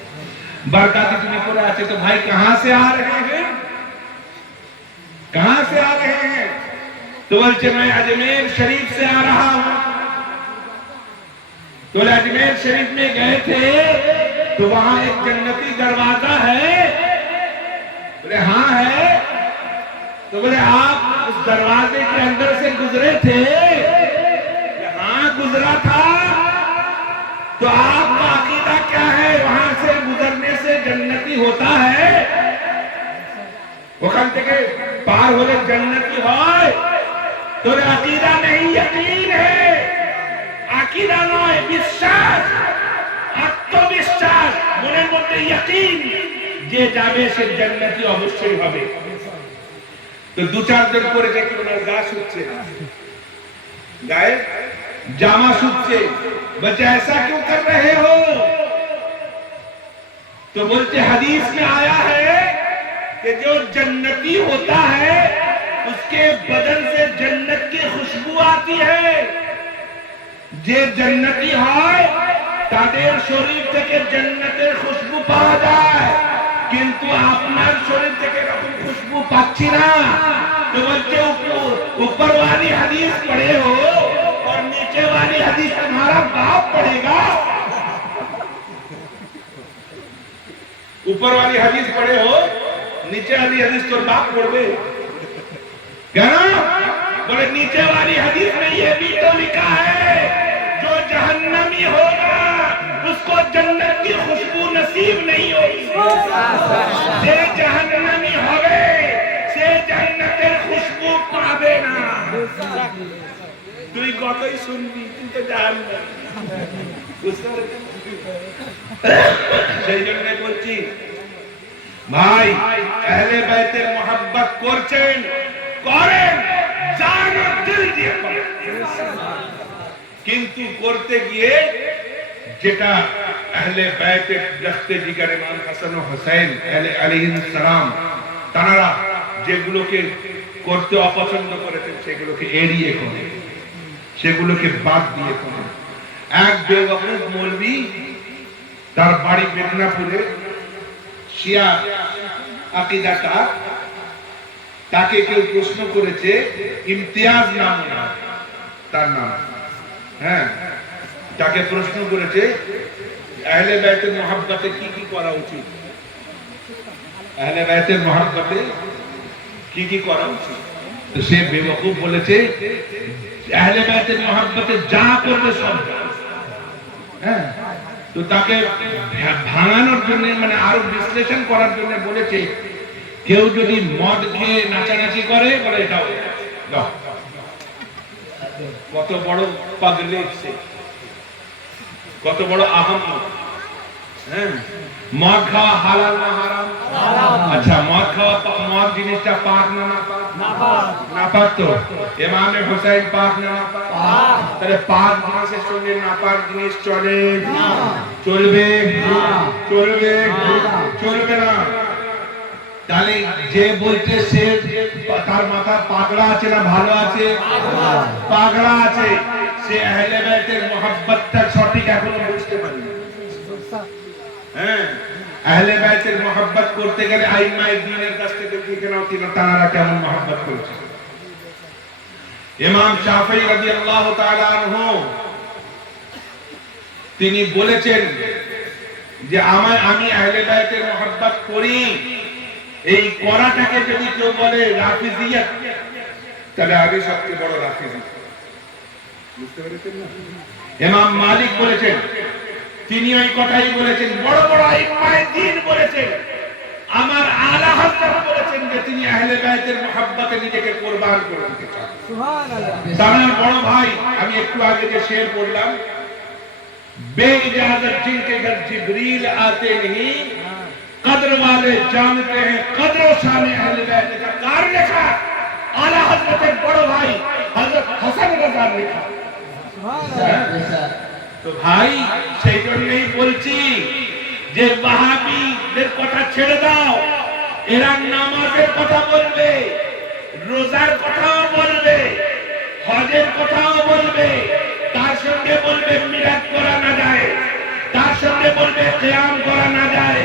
बरकाती तुम्हें पूरा अच्छे। तो भाई कहां से आ रहे हैं, कहां से आ रहे हैं? तो बोलते मैं अजमेर शरीफ से आ रहा हूं। तो अजमेर शरीफ में गए थे तो वहां एक जन्नती दरवाजा है। बोले हाँ है। तो बोले आप उस दरवाजे के अंदर से गुजरे थे? हाँ गुजरा था। तो आपका अकीदा क्या है, वहां से गुजरने से जन्नती होता है? ওখান থেকে পার হলে জান্নাতি হয়? তোর আকীদা নেই, ইয়াকিন है। আকীদা নয়, বিশ্বাস, আত্মবিশ্বাস, মনের মধ্যে ইয়াকিন যে যাবে সে জান্নাতি অবশ্যই হবে। তো 2-4 দিন পরে দেখি ওনার গা শুচ্ছে, গায়ে জামা শুচ্ছে। बच्चे ऐसा क्यों कर रहे हो? तो बोलते हदीस में आया है कि जो जन्नती होता है उसके बदन से जन्नत की खुशबू आती है। जे जन्नती হয় তাদের শরীর থেকে জান্নাতের খুশবু পাওয়া যায়, কিন্তু আপনার শরীর থেকে এরকম খুশবু পাচ্ছি না। তো বলতে ऊपर वाली हदीस पढ़े हो और नीचे वाली हदीस तुम्हारा बाप पढ़ेगा। ऊपर वाली हदीस पढ़े हो, नीचे वाली हदीस तो बाप पढ़े क्या ना? बोले नीचे वाली हदीस में ये भी तो लिखा है जो जहन्नमी होगा उसको जन्नत की खुशबू नसीब नहीं होगी। से जहन्नमी होवे से जन्नतेर खुशबू पावे ना। তুই কতই শুনবি, তুই তো জানবি। সেই জন্য বলছি ভাই, আহলে বাইতের মোহাব্বত করছেন, করেন, জান ও দিল দিয়ে করেন। কিন্তু করতে গিয়ে যেটা আহলে বাইতের দস্তে জিগার ইমাম হাসান ও হুসাইন আলাইহিস সালাম তারা যেগুলোকে করতে অপছন্দ করেছেন সেগুলোকে এড়িয়ে করেন, সেগুলোকে বাদ দিয়ে করেন। এক বেওয়াকুফ মৌলভী, তার বাড়ি মেদিনীপুরে, শিয়া আকীদাটা, তাকে কেউ প্রশ্ন করেছে, ইমতিয়াজ নাম তার নাম, হ্যাঁ, তাকে প্রশ্ন করেছে আহলে বাইতের মহব্বতে কি কি করা উচিত, আহলে বাইতের মহব্বতে কি কি করা উচিত। তো সে বেওয়াকুফ বলেছে আহলে বাইতের মহব্বতে যা করবে সব। হ্যাঁ, তো তাকে ভাঙানোর জন্য, মানে আরো বিশ্লেষণ করার জন্য বলেছে, কেউ যদি মদ খেয়ে নাচানাচি করে বলে এটাও দাও। কত বড় পাগলে সে, কত বড় আহম্মক। হ্যাঁ, মদ খাওয়া হালাল না হারাম? আচ্ছা, মদ খাওয়া, মদ জিনিসটা পাক না নাপাক? নাপাক। তো ইমামে হুসাইন পাক না নাপাক? তাহলে পাক জিনিসের সঙ্গে নাপাক জিনিস চলে? চলবে? চলবে? চলবে না। তাহলে যে বলতে সে, তার মাথা পাগড়া আছে না ভালো আছে? পাগড়া আছে। সে আহলে বাইতের মোহাব্বতটা সঠিক এখনো বুঝতে পারেনি। হ্যাঁ, আহলে বাইতের মোহাব্বত করতে গেলে আইম্মায়ে দ্বীনের কাছ থেকে দেখে নাও তারা কেমন মোহাব্বত করেছে। ইমাম শাফিঈ রাদিয়াল্লাহু তাআলা আনহু তিনি বলেছেন যে আমি আহলে বাইতের মোহাব্বত করি, এই করাটাকে যদি কেউ বলে রাফিজিয়াত, তাহলে আগে সবচেয়ে বড় রাফিজি। বুঝতে পেরেছেন না? ইমাম মালিক বলেছেন, তিনি ওই কথাই বলেছেন, বড় বড় ইমামে দ্বীন বলেছেন, আমার আলা হযরত বলেছেন যে তিনি আহলে বাইতের মুহাব্বতে নিজেকে কুরবান করে দিতে চান। সুবহানাল্লাহ। তার বড় ভাই, আমি একটু আগে যে শের পড়লাম, बेइजाजत जिनके घर जिब्रील आते नहीं, कद्र वाले जानते हैं कद्र शान अहले बैत का। कार लिखा आला हजरत बड़ो भाई हजरत हसन रजा लिखा। तो भाई সেই জন্যই বলছি যে ওয়াহাবিদের কথা ছেড়ে দাও, এরা নামাজের কথা বলবে, রোজার কথাও বলবে, হজের কথাও বলবে, তার সঙ্গে বলবে মিলাদ করা না যায়, তার সঙ্গে বলবে কিয়াম করা না যায়,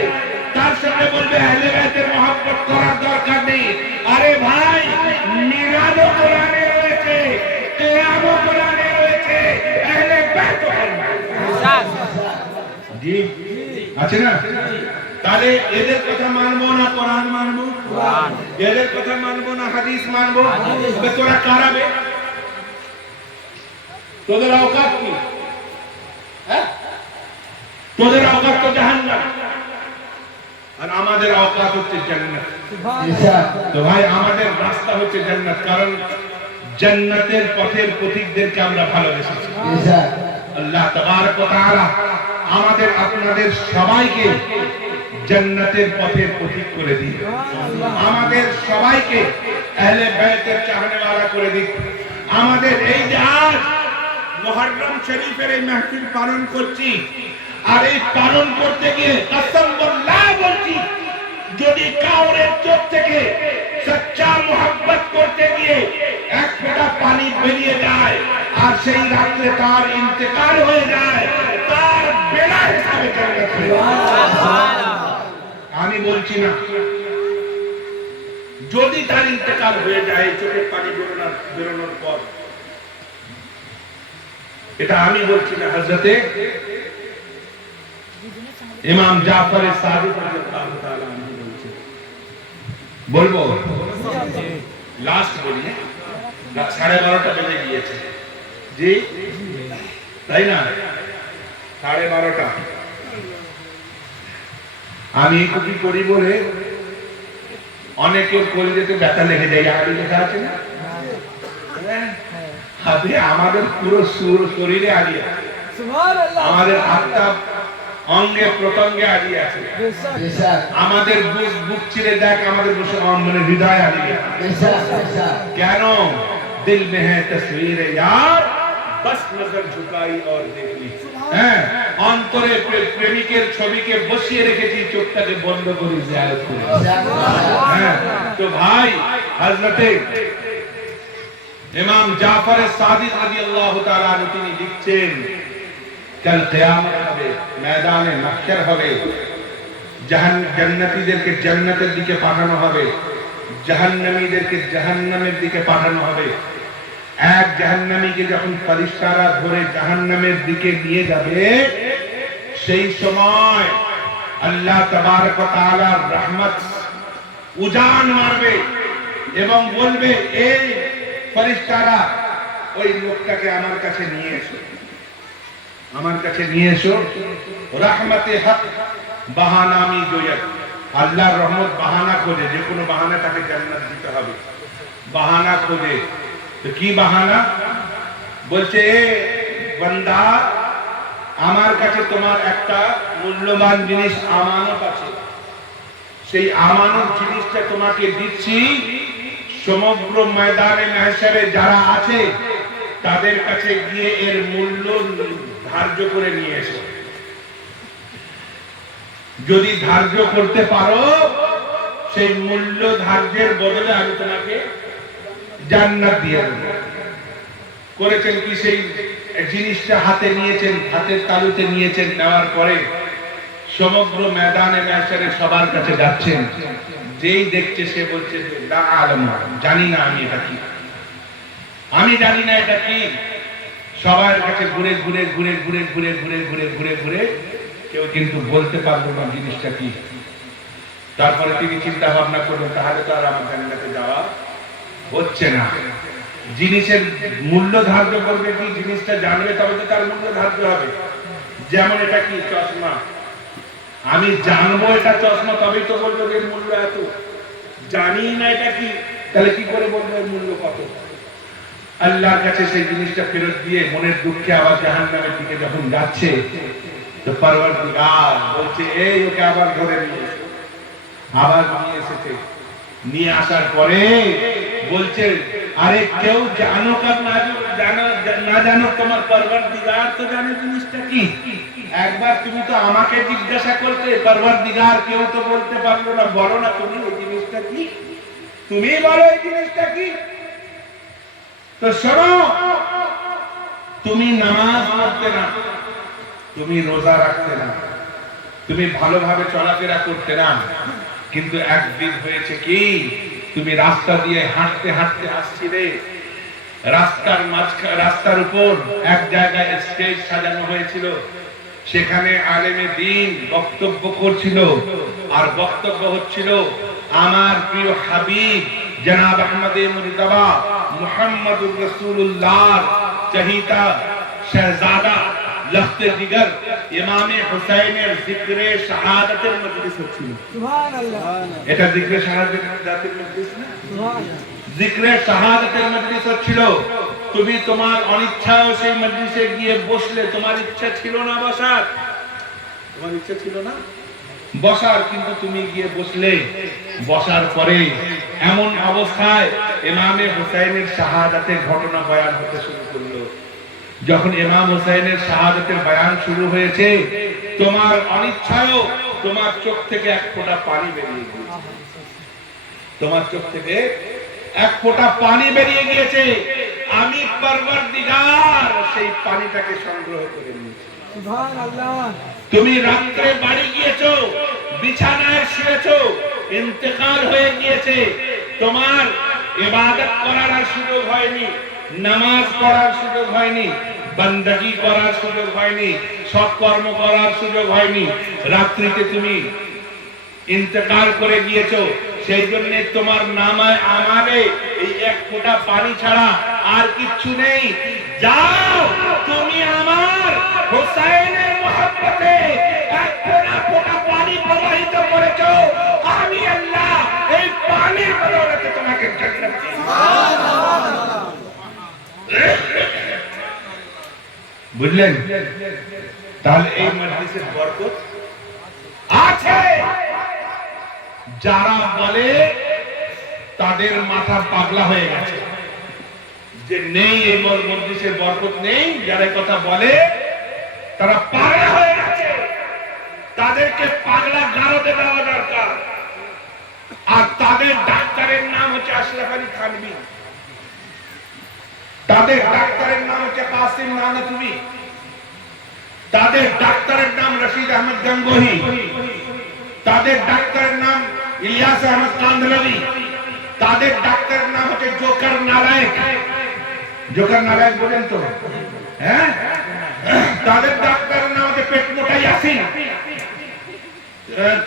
তার সঙ্গে বলবে আহলে বাইতের মহব্বত করার দরকার নেই। আরে ভাই, মিলাদও কোরআনে রয়েছে, কিয়ামও কোরআনে রয়েছে, আহলে বাইতও জি আছে না? তাহলে এদের কথা মানবো না কোরআন মানবো? কোরআন। এদের কথা মানবো না হাদিস মানবো? তবে তোরা কারাবে, তোদের औकात কি? হ্যাঁ, তোদের औकात তো জাহান্নাম, আর আমাদের औकात হচ্ছে জান্নাত। তো ভাই, আমাদের রাস্তা হচ্ছে জান্নাত, কারণ জান্নাতের পথের পথিকদেরকে আমরা ভালোবেসেছি। আল্লাহ তাবারক ওয়া তাআলা আমাদের আপনাদের সবাইকে জান্নাতের পথের পথিক করে দিন, আমাদের সবাইকে আহলে বাইতের চাহনেওয়ালা করে দিন। আমাদের এই যে আজ মুহররম শরীফের এই মাহফিল পালন করছি, আর এই পালন করতে গিয়ে কসম বিল্লাহ বলছি, যদি কাউরের চোখ থেকে সচ্চা মোহাব্বত করতে গিয়ে এক ফোঁটা পানি বেরিয়ে যায় আর সেই রাত্রে তার ইন্তেকাল হয়ে যায়, তার বেলা হিসাবে জান্নাত। আমি বলছি না, যদি তার ইন্তেকাল হয়ে যায় চোখের পানি বেরোনোর পর, এটা আমি বলছি না, হযরতে ইমাম জাফর সাদিক রাদিয়াল্লাহু তাআলা আনহু বলছেন। বলবো লাস্ট বলি, 12:30 বেজে গিয়েছে জি, তাই না? 12:30। আমি একটু কি করি বলে অনেকের কলিজাতে ব্যথা লেগে যায়, আড়ি লেখা আছে না? হাতে আমাদের পুরো শরীরে আড়ি আছে, আমাদের আত্মা অঙ্গে প্রত্যঙ্গে আড়ি আছে, আমাদের বুক চিরে দেখ, আমাদের মানে হৃদয় আড়ি আছে। কেন? দিল মে হ্যায় তসবীর यार बस नजर झुकाई और देख ली। হ্যাঁ, অন্তরে প্রেমিকের ছবিকে বসিয়ে রেখেছি, চোখটাকে বন্ধ করে জিয়ারত করি। হ্যাঁ, তো ভাই, হযরতে ইমাম জাফর সাদিক রাদিয়াল্লাহু তাআলা আনহু তিনি লিখছেন, কাল কিয়ামত হবে, ময়দানে মাহশর হবে, জান্নাতীদেরকে জান্নাতের দিকে পাঠানো হবে, জাহান্নামীদেরকে জাহান্নামের দিকে পাঠানো হবে। এক জাহান্নামীকে যখন ফেরেশতারা ধরে জাহান্নামের দিকে নিয়ে যাবে, সেই সময় আল্লাহ তাবারক ওয়া তাআলার রহমত উজান মারবে এবং বলবে, এই ফেরেশতারা ওই লোকটাকে আমার কাছে নিয়ে এসো, আমার কাছে নিয়ে এসো। রহমতে হক বাহানামি জয়ত, আল্লাহর রহমত বাহানা খোঁজে, যে কোনো বাহানা তাকে জান্নাত দিতে হবে, বাহানা খোঁজে। তো কি বাহানা? বলছে, এ বান্দা, আমার কাছে তোমার একটা মূল্যবান জিনিস আমানত আছে, সেই আমানত জিনিসটা তোমাকে দিচ্ছি, সমগ্র ময়দানে মাহশরে যারা আছে তাদের কাছে গিয়ে এর মূল্য ধার্য করে নিয়ে এসো। যদি ধার্য করতে পারো, সেই মূল্য ধার্যের বদলে আমি তোমাকে জান্নাত দিয়ে দেব। করেছেন কি? সেই জিনিসটা হাতে নিয়েছেন, হাতের তালুতে নিয়েছেন, নেওয়ার পরে সমগ্র ময়দানে মাহশরে সবার কাছে যাচ্ছেন। যেই দেখছে সে বলছে, লা আলাম, জানি না আমি এটা কি, আমি জানি না এটা কি। সবার কাছে ঘুরে ঘুরে ঘুরে ঘুরে ঘুরে ঘুরে ঘুরে ঘুরে ঘুরে কেউ কিন্তু বলতে পারবে না জিনিসটা কি। তারপরে তিনি চিন্তা ভাবনা করলেন তাহলে তো আর আমার জান্নাতে যাওয়া হচ্ছে না। জিনিসের মূল্য ধার্য করবে কি, জিনিসটা জানবে তবে তো তার মূল্য ধার্য হবে। যেমন এটা কি চশমা, আমি জানবো এটা চশমা তবেই তো বলবো এর মূল্য এত। জানি না এটা কি, তাহলে কি করে বলবো এর মূল্য কত? আল্লাহর কাছে সেই জিনিসটা ফেরত দিয়ে মনের দুঃখে আবার জাহান্নামের দিকে যখন যাচ্ছে, তো পরওয়ারদিগার বলছে এই ওকে আবার ধরে নিয়ে এসো। আবার নিয়ে এসেছে, নিয়ে আসার পরে বলছে আরে কেউ জানুক আর না জানুক তোমার পরওয়ারদিগার তো জানে জিনিসটা কি। একবার তুমি তো আমাকে জিজ্ঞাসা করতে, পরওয়ারদিগার কেউ তো বলতে পারলো না, বলো না তুমি এই জিনিসটা কি, তুমি বলো এই জিনিসটা কি। তো শোনো, তুমি নামাজ পড়তে না, তুমি রোজা রাখতে না, তুমি ভালোভাবে চলাফেরা করতে না, কিন্তু একদিন হয়েছে কি, তুমি রাস্তা দিয়ে হাঁটতে হাঁটতে আসছিলে, রাস্তার উপর এক জায়গায় স্টেজ সাজানো হয়েছিল, সেখানে আলেমে দ্বীন বক্তব্য করছিল, আর বক্তব্য হচ্ছিল আমার প্রিয় হাবিব জনাব আহমদে মুজতবা মুহাম্মদুর রাসূলুল্লাহ চহিতা শাহজাদা লখতে জিগর ইমামে হুসাইনের জিকরে শাহাদাতের মজলিস হচ্ছিল। সুবহানাল্লাহ, এটা জিকরে শাহাদাতের মজলিস না, সুবহানাল্লাহ, জিকরে শাহাদাতের মজলিস হচ্ছিল। তুমি তোমার অনিচ্ছাও সেই মজলিসে গিয়ে বসলে, তোমার ইচ্ছা ছিল না বসার, তোমার ইচ্ছা ছিল না বসার, কিন্তু তুমি গিয়ে বসলে। বসার পরে এমন অবস্থায় ইমামে হুসাইনের শাহাদাতের ঘটনা বয়ান হতে শুরু করলো। যখন ইমাম হুসাইনের শাহাদাতের বয়ান শুরু হয়েছে, তোমার অনিচ্ছায়ও তোমার চোখ থেকে এক ফোঁটা পানি বেরিয়ে গিয়েছে, তোমার চোখ থেকে এক ফোঁটা পানি বেরিয়ে গিয়েছে। আমি পরওয়ারদিগার সেই পানিটাকে সংগ্রহ করে নিয়েছি। সুবহানাল্লাহ, তুমি রাত্রে বাড়ি গিয়েছো, বিছানায় শুয়েছো, ইন্তেকাল হয়ে গিয়েছে, তোমার ইবাদত করার আর সুযোগ হয়নি, নামাজ পড়ার সুযোগ হয়নি, বندگی করার সুযোগ হয়নি, সৎ কর্ম করার সুযোগ হয়নি। রাত্রিতে তুমি ইন্তেকাল করে গিয়েছো, সেই জন্য তোমার নামায় আমারে এই এক ফোঁটা পানি ছাড়া আর কিচ্ছু নেই। যাও, তুমি আমার হুসাইনের মহব্বতে এক ফোঁটা পানি প্রবাহিত করেছো, আমি আল্লাহ এই পানির বদৌলতে তোমাকে জান্নাত দিই। সুবহানাল্লাহ, বুঝলেন? তাহলে এই মজলিসের বরকত আছে। যারা বলে তাদের মাথা পাগলা হয়ে গেছে, যে নেই এই মজলিসের বরকত নেই, যারা কথা বলে তারা পাগলা হয়ে গেছে, তাদেরকে পাগলা গারদে দেওয়া দরকার। আর তাদের ডাক্তারের নাম হচ্ছে আশরাফ আলী থানভী, তাদের ডাক্তারের নাম হচ্ছে কাসিম নানতুবি, তাদের ডাক্তারের নাম রশিদ আহমদ গঙ্গোহী, তাদের ডাক্তারের নাম ইলিয়াস আহমদ কান্দলাবি, তাদের ডাক্তারের নাম হচ্ছে জোকার নারায়ক। জোকার নারায়ক বলেন তো, হ্যাঁ? তাদের ডাক্তারের নাম হচ্ছে পেটমোটা ইয়াসিন,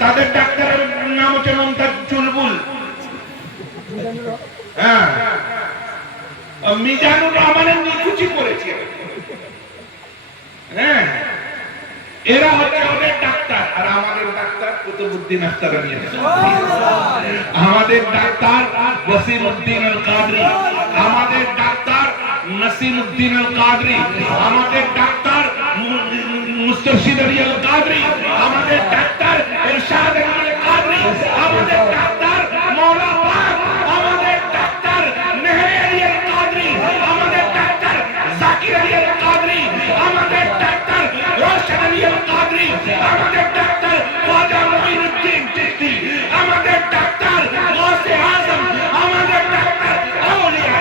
তাদের ডাক্তারের নাম হচ্ছে মমতাজ চুলবুল, হ্যাঁ, মিজানুর রহমানের নিকুচি করেছে, হ্যাঁ, এরা হচ্ছে ওদের ডাক্তার। আর আমাদের ডাক্তার কুতুবউদ্দিন আখতারানী, আমাদের ডাক্তার ওয়াসিমউদ্দিন আল কাদরি, আমাদের ডাক্তার নাসিমউদ্দিন আল কাদরি, আমাদের ডাক্তার মুস্তারশিদ আলী আল কাদরি, আমাদের ডাক্তার ইরশাদ আলী আল কাদরি, আমাদের ডাক্তার মওলা পাক, আমাদের ডাক্তার মেহর আলী আল কাদরি, আমাদের ডাক্তার জাকির আলী আল কাদরি, আমাদের ডাক্তার রশদ আলী আল কাদরি, আমাদের ডাক্তার খাজা মুঈনুদ্দিন চিশতি, আমাদের ডাক্তার গাউসে আজম, আমাদের ডাক্তার আউলিয়া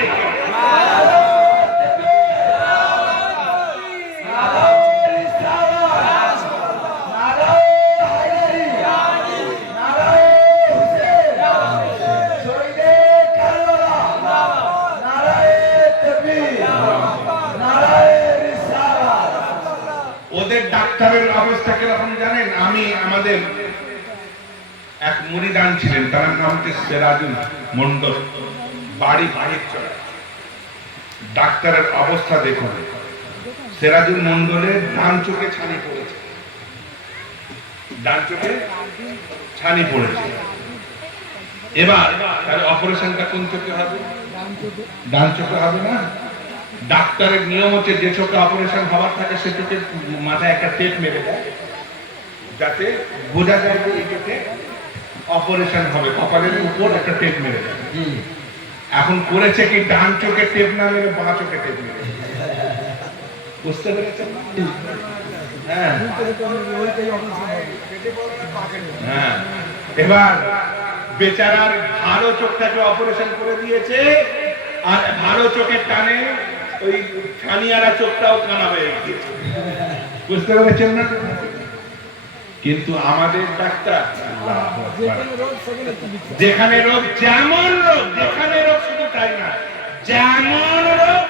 ডাক্তারের অবস্থা কিরকম জানেন? আমি আমাদের এক মুরিদান ছিলেন, তার নাম হচ্ছে সিরাজুল মন্ডল, বাড়ি বাড়ির চড়া। ডাক্তারের অবস্থা দেখুন, সিরাজুল মন্ডলের ডান চোখে ছানি পড়েছে, ডান চোখে ছানি পড়েছে। এবার তার অপারেশনটা কোন চোখে হবে? ডান চোখে হবে না। ডাক্তারের নিয়ম হচ্ছে যে চোখে অপারেশন হওয়ার থাকে সে চোখে মাথায় একটা টেপ মেরে দেয়, যাতে বোঝা যায় যে এই চোখে অপারেশন হবে, কপালের উপর একটা টেপ মেরে দেয়। এখন করেছে কি, ডান চোখে টেপ না মেরে বাঁ চোখে টেপ মেরে, বুঝতে পেরেছেন? হ্যাঁ হ্যাঁ। এবার বেচারার ভালো চোখটাকে অপারেশন করে দিয়েছে, আর ভালো চোখের টানে ওই ছানিয়ারা চোখটাও কানা হয়ে গিয়েছে, বুঝতে পেরেছেন না? কিন্তু আমাদের ডাক্তার যেখানে রোগ যেমন রোগ, যেখানে রোগ শুধু তাই না, যেমন রোগ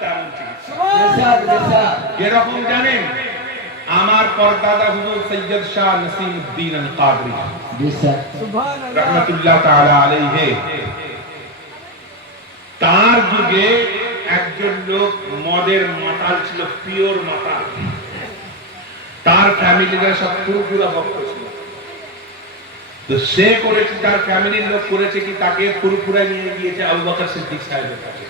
তেমন চিকিৎসা। যেরকম জানেন আমার পরদাদা হুজুর সৈয়দ শাহ নসিমউদ্দিন আল কাদরি রাহমাতুল্লাহ তাআলা আলাইহি, তার যুগে একজন লোক মদের মাতাল ছিল, পিওর মাতাল। তার ফ্যামিলিরা সব ফুরফুরা ভক্ত ছিল। তো সে করেছে, তার ফ্যামিলির লোক করেছে কি, তাকে ফুরফুরায় নিয়ে গিয়েছে আবু বকর সিদ্দিক সাহেবের কাছে,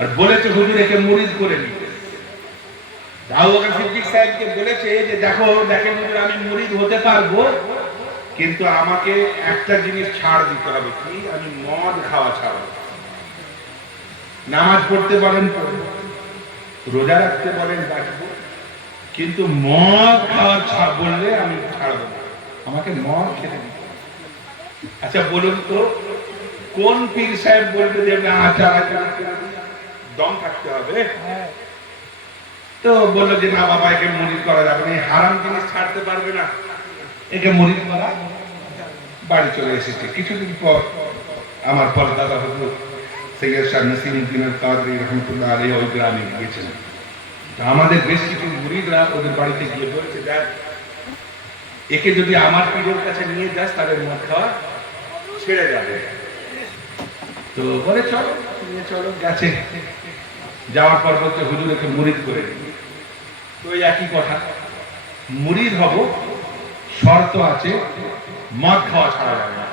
আর বলেছে হুজুর একে মুরিদ করে নিতে। আবু বকর সিদ্দিক সাহেবকে বলেছে যে দেখেন হুজুর, আমি মুরিদ হতে পারবো, কিন্তু আমাকে একটা জিনিস ছাড় দিতে হবে। কি? আমি মদ খাওয়া ছাড়ব। নামাজ পড়তে বলেন পড়ব, রোজা রাখতে বলেন রাখবো, কিন্তু মদ খাওয়া বললে আমি ছাড়বো না, আমাকে মদ খেতে দিতে। আচ্ছা বলুন তো, কোন পীর সাহেব বলবে যে দম থাকতে হবে? তো বললো যে না বাবা, একে মুরিদ করা যাবে না, হারাম জিনিস ছাড়তে পারবে না, একে মুরিদ করা। বাড়ি চলে এসেছে। কিছুদিন পর আমার পরদাদা হুজুর সৈয়দ শাহ নসিমউদ্দিন আল কাদরি রাহমাতুল্লাহ আলাইহি ওই গ্রামে গিয়েছিলেন। আমাদের বেশ কিছু মুরিদরা ওদের বাড়িতে গিয়ে বলছে, দেখ একে যদি আমার পীরের কাছে নিয়ে যাস তাহলে মদ খাওয়া ছেড়ে যাবে। তো বলে চলো, নিয়ে চলো। গেছে, যাওয়ার পর বলছে হুজুর একে মুরিদ করে দিন। তো একই কথা, মুরিদ হব, শর্ত আছে, মদ খাওয়া ছাড়া যাবে না।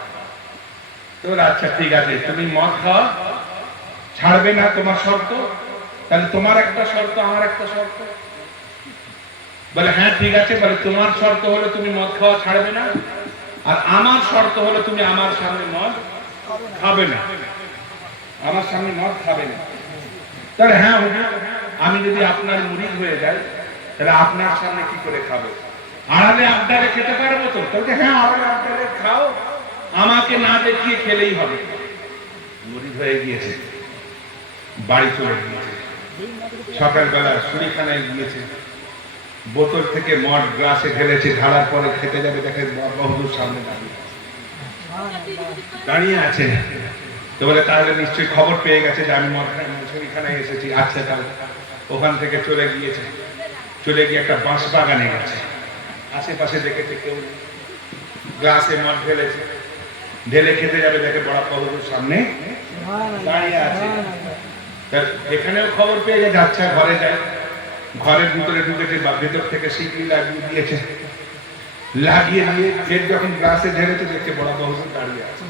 তো আচ্ছা ঠিক আছে, তুমি মদ খাওয়া ছাড়বে না, তোমার শর্ত, তাহলে তোমার একটা শর্ত আমার একটা শর্ত। বলে হ্যাঁ ঠিক আছে। বলে তোমার শর্ত হলো তুমি মদ খাওয়া ছাড়বে না, আর আমার শর্ত হলো তুমি আমার সামনে মদ খাবে না, আমার সামনে মদ খাবে না। তাহলে হ্যাঁ হুজুর, আমি যদি আপনার মুরিদ হয়ে যাই তাহলে আপনার সামনে কি করে খাবো? আড়ালে আবদারে খেতে পারবো তো? তাহলে হ্যাঁ, আড়ালে আবদারে খাও, আমাকে না দেখিয়ে খেলেই হবে। মুরিদ হয়ে গিয়েছে, বাড়ি চলে গিয়েছে। সকালবেলা শুরিখানায় গিয়েছে, বোতল থেকে মদ গ্লাসে ঢেলেছে, ঢালার পরে খেতে যাবে, দেখে বাবা হুজুর সামনে দাঁড়িয়ে আছে। তো বলে তাহলে নিশ্চয়ই খবর পেয়ে গেছে যে আমি মদ শুরিখানায় এসেছি। আচ্ছা, তাহলে ওখান থেকে চলে গিয়েছে, চলে গিয়ে একটা বাঁশ বাগানে গেছে। আশেপাশে দেখেছে কেউ গ্লাসে মদ ঢেলেছে, ঢেলে খেতে যাবে, দেখে বড় হুজুর সামনে দাঁড়িয়ে আছে। এখানেও খবর পেয়ে গেছে, আচ্ছা ঘরে যায়। ঘরের ভিতরে ঢুকেছে, বা ভেতর থেকে সিটি লাগিয়ে দিয়েছে, লাগিয়ে দিয়ে ফের যখন গ্লাসে ঢেলেছে দেখছে বড় হুজুর দাঁড়িয়ে আছে।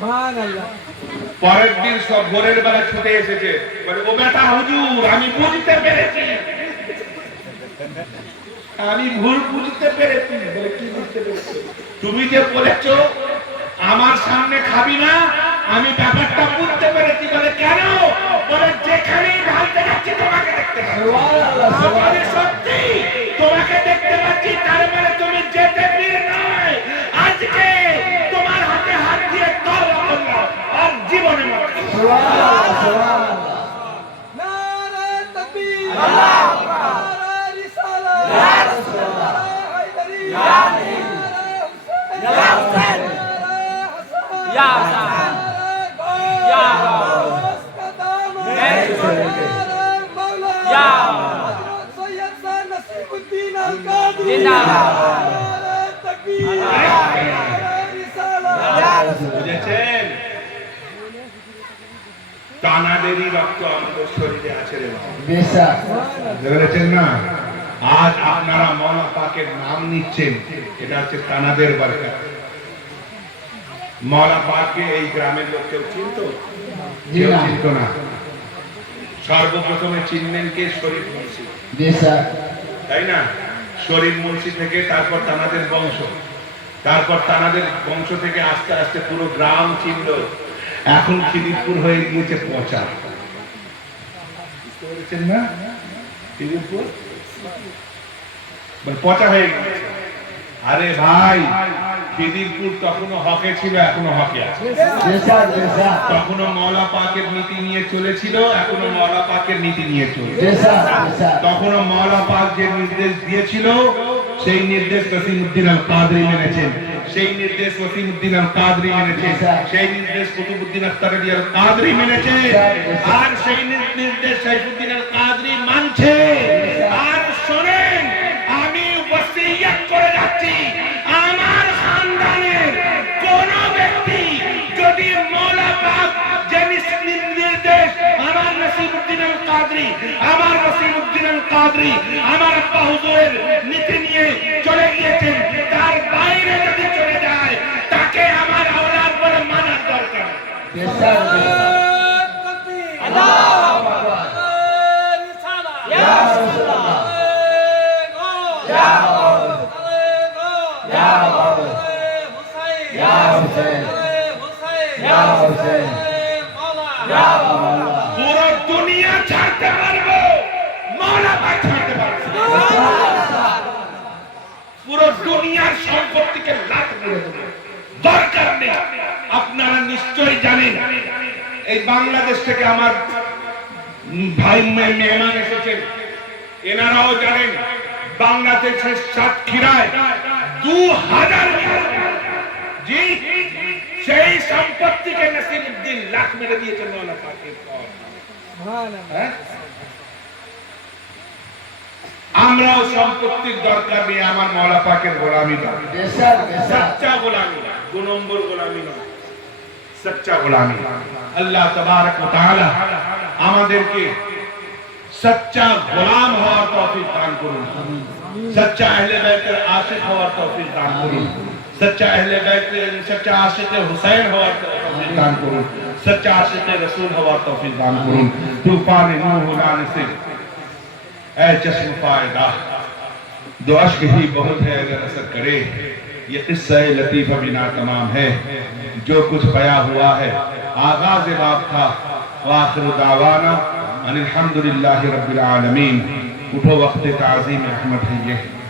পরের দিন সব ভোরের বেলা ছুটে এসেছে, বলে ও বেটা হুজুর, আমি বুঝতে পেরেছি, আমি ভুল বুঝতে পেরেছি। বলে কি বুঝতে পেরেছি? তুমি যে বলেছো আমার সামনে খাবি না, আমি ব্যাপারটা বুঝতে পেরেছি। বলে কেন? বলে যেখানেই ঢালতে যাচ্ছি তোমাকে দেখতে পাচ্ছি। সত্যি তোমাকে দেখতে পাচ্ছি, তার মানে তুমি যেতে পীর নয়। আজকে তোমার হাতে হাত দিয়ে তওবা করলাম, আর জীবনে মত নারে তাকবীর, আল্লাহু আকবার, নারে রিসালাত, ইয়া রাসূলুল্লাহ, হায়দারি, ইয়া আলী, ইয়া হুসাইন, ইয়া হাসান, ইয়া গাউস, ইয়া সৈয়দ শাহ নসিমউদ্দিন আল কাদরি, নারে তাকবীর, বুঝেছেন? কানাডেরই রক্ত আমাদের শরীরে আছে রে বাবা। বেশক বুঝেছেন না? আজ আপনারা মৌলা পাকের নাম নিচ্ছেন, এটা হচ্ছে কানাডের বরকত। মৌলা পাককে এই গ্রামের লোক কেউ চিনতো? কেউ চিনত না। সর্বপ্রথমে চিনলেন কে? শরীফ মুন্সি, বেশক তাই না? শরীফ মুন্সি থেকে তারপর তানাদের বংশ, তারপর তানাদের বংশ থেকে আস্তে আস্তে পুরো গ্রাম চিনল। এখন খিদিরপুর হয়ে গিয়েছে পচা। বুঝতে পেরেছেন না? খিদিরপুর মানে পচা হয়ে গিয়েছে। আরে ভাই, খিদিরপুর তখনও হকে ছিল, এখনো হকে আছে। বেশক বেশক তখনও মৌলা পাকের নীতি নিয়ে চলেছিল, এখনো মৌলা পাকের নীতি নিয়ে চলছে। বেশক বেশক তখনও মৌলা পাক যে নির্দেশ দিয়েছিল সেই নির্দেশ ওসিমউদ্দিন আল কাদরি মেনেছেন, সেই নির্দেশ ওসিমউদ্দিন আল কাদরি মেনেছেন, সেই নির্দেশ কুতুবউদ্দিন আখতারি আল কাদরি মেনেছে, আর সেই নির্দেশ সাইফুদ্দিন আল কাদরি মানছে। আর শুনেন, আমি ওসিয়ত করে যাচ্ছি, আমার খানদানের কোন ব্যক্তি যদি মৌলা পাক যে নির্দেশ আমার নসিবউদ্দিন আল কাদরি, আমার ওসিমউদ্দিন আল কাদরি, আমার আব্বা হুজুরের নীতি নিয়ে চলে গিয়েছেন, তার বাইরে যদি চলে যায় তাকে আমার আওলাদ বলে মানার দরকার। বেশক পুরো দুনিয়া ছাড়তে পারবো, মৌলা পাক ছাড়তে পারবো না। পুরো দুনিয়ার সম্পত্তিকে লাট করে দেবো, দরকার নেই। আপনারা নিশ্চয়ই জানেন, এই বাংলাদেশ থেকে আমার ভাই মেহমান এসেছেন, এনারাও জানেন বাংলাদেশের সাতক্ষীরায় 2000 জি সেই সম্পত্তিকে নসিবউদ্দিন লাখ মেরে দিয়েছে মৌলা পাকের পর। হ্যাঁ? আমরাও সম্পত্তির দরকার নেই, আমার মৌলা পাকের গোলামি দরকার। বেশক বেশক সচ্চা গোলামি, 2 নম্বর গোলামি নয়, সচ্চা গোলামি। আল্লাহ তাবারক ওয়া তাআলা আমাদেরকে সচ্চা গোলাম হওয়ার তৌফিক দান করুন, সচ্চা আহলে বাইতের আশিক হওয়ার তৌফিক দান করুন, सच्चा अहले बैत, सच्चा आशिक हुसैन हवा तौफीक दान करूं, सच्चा आशिक रसूल हवा तौफीक दान करूं। तूफान नूह लाने से ऐ चश्म फायदा, दो अश्क ही बहुत है अगर असर करे, ये किस्सा लतीफा बिना तमाम है। जो कुछ बया हुआ है आगाज बाब था, व आखिर दावाना अनिल हम्दुलिल्लाहि रब्बिल आलमीन। उठो वक्त ताज़ीम अहमद है ये।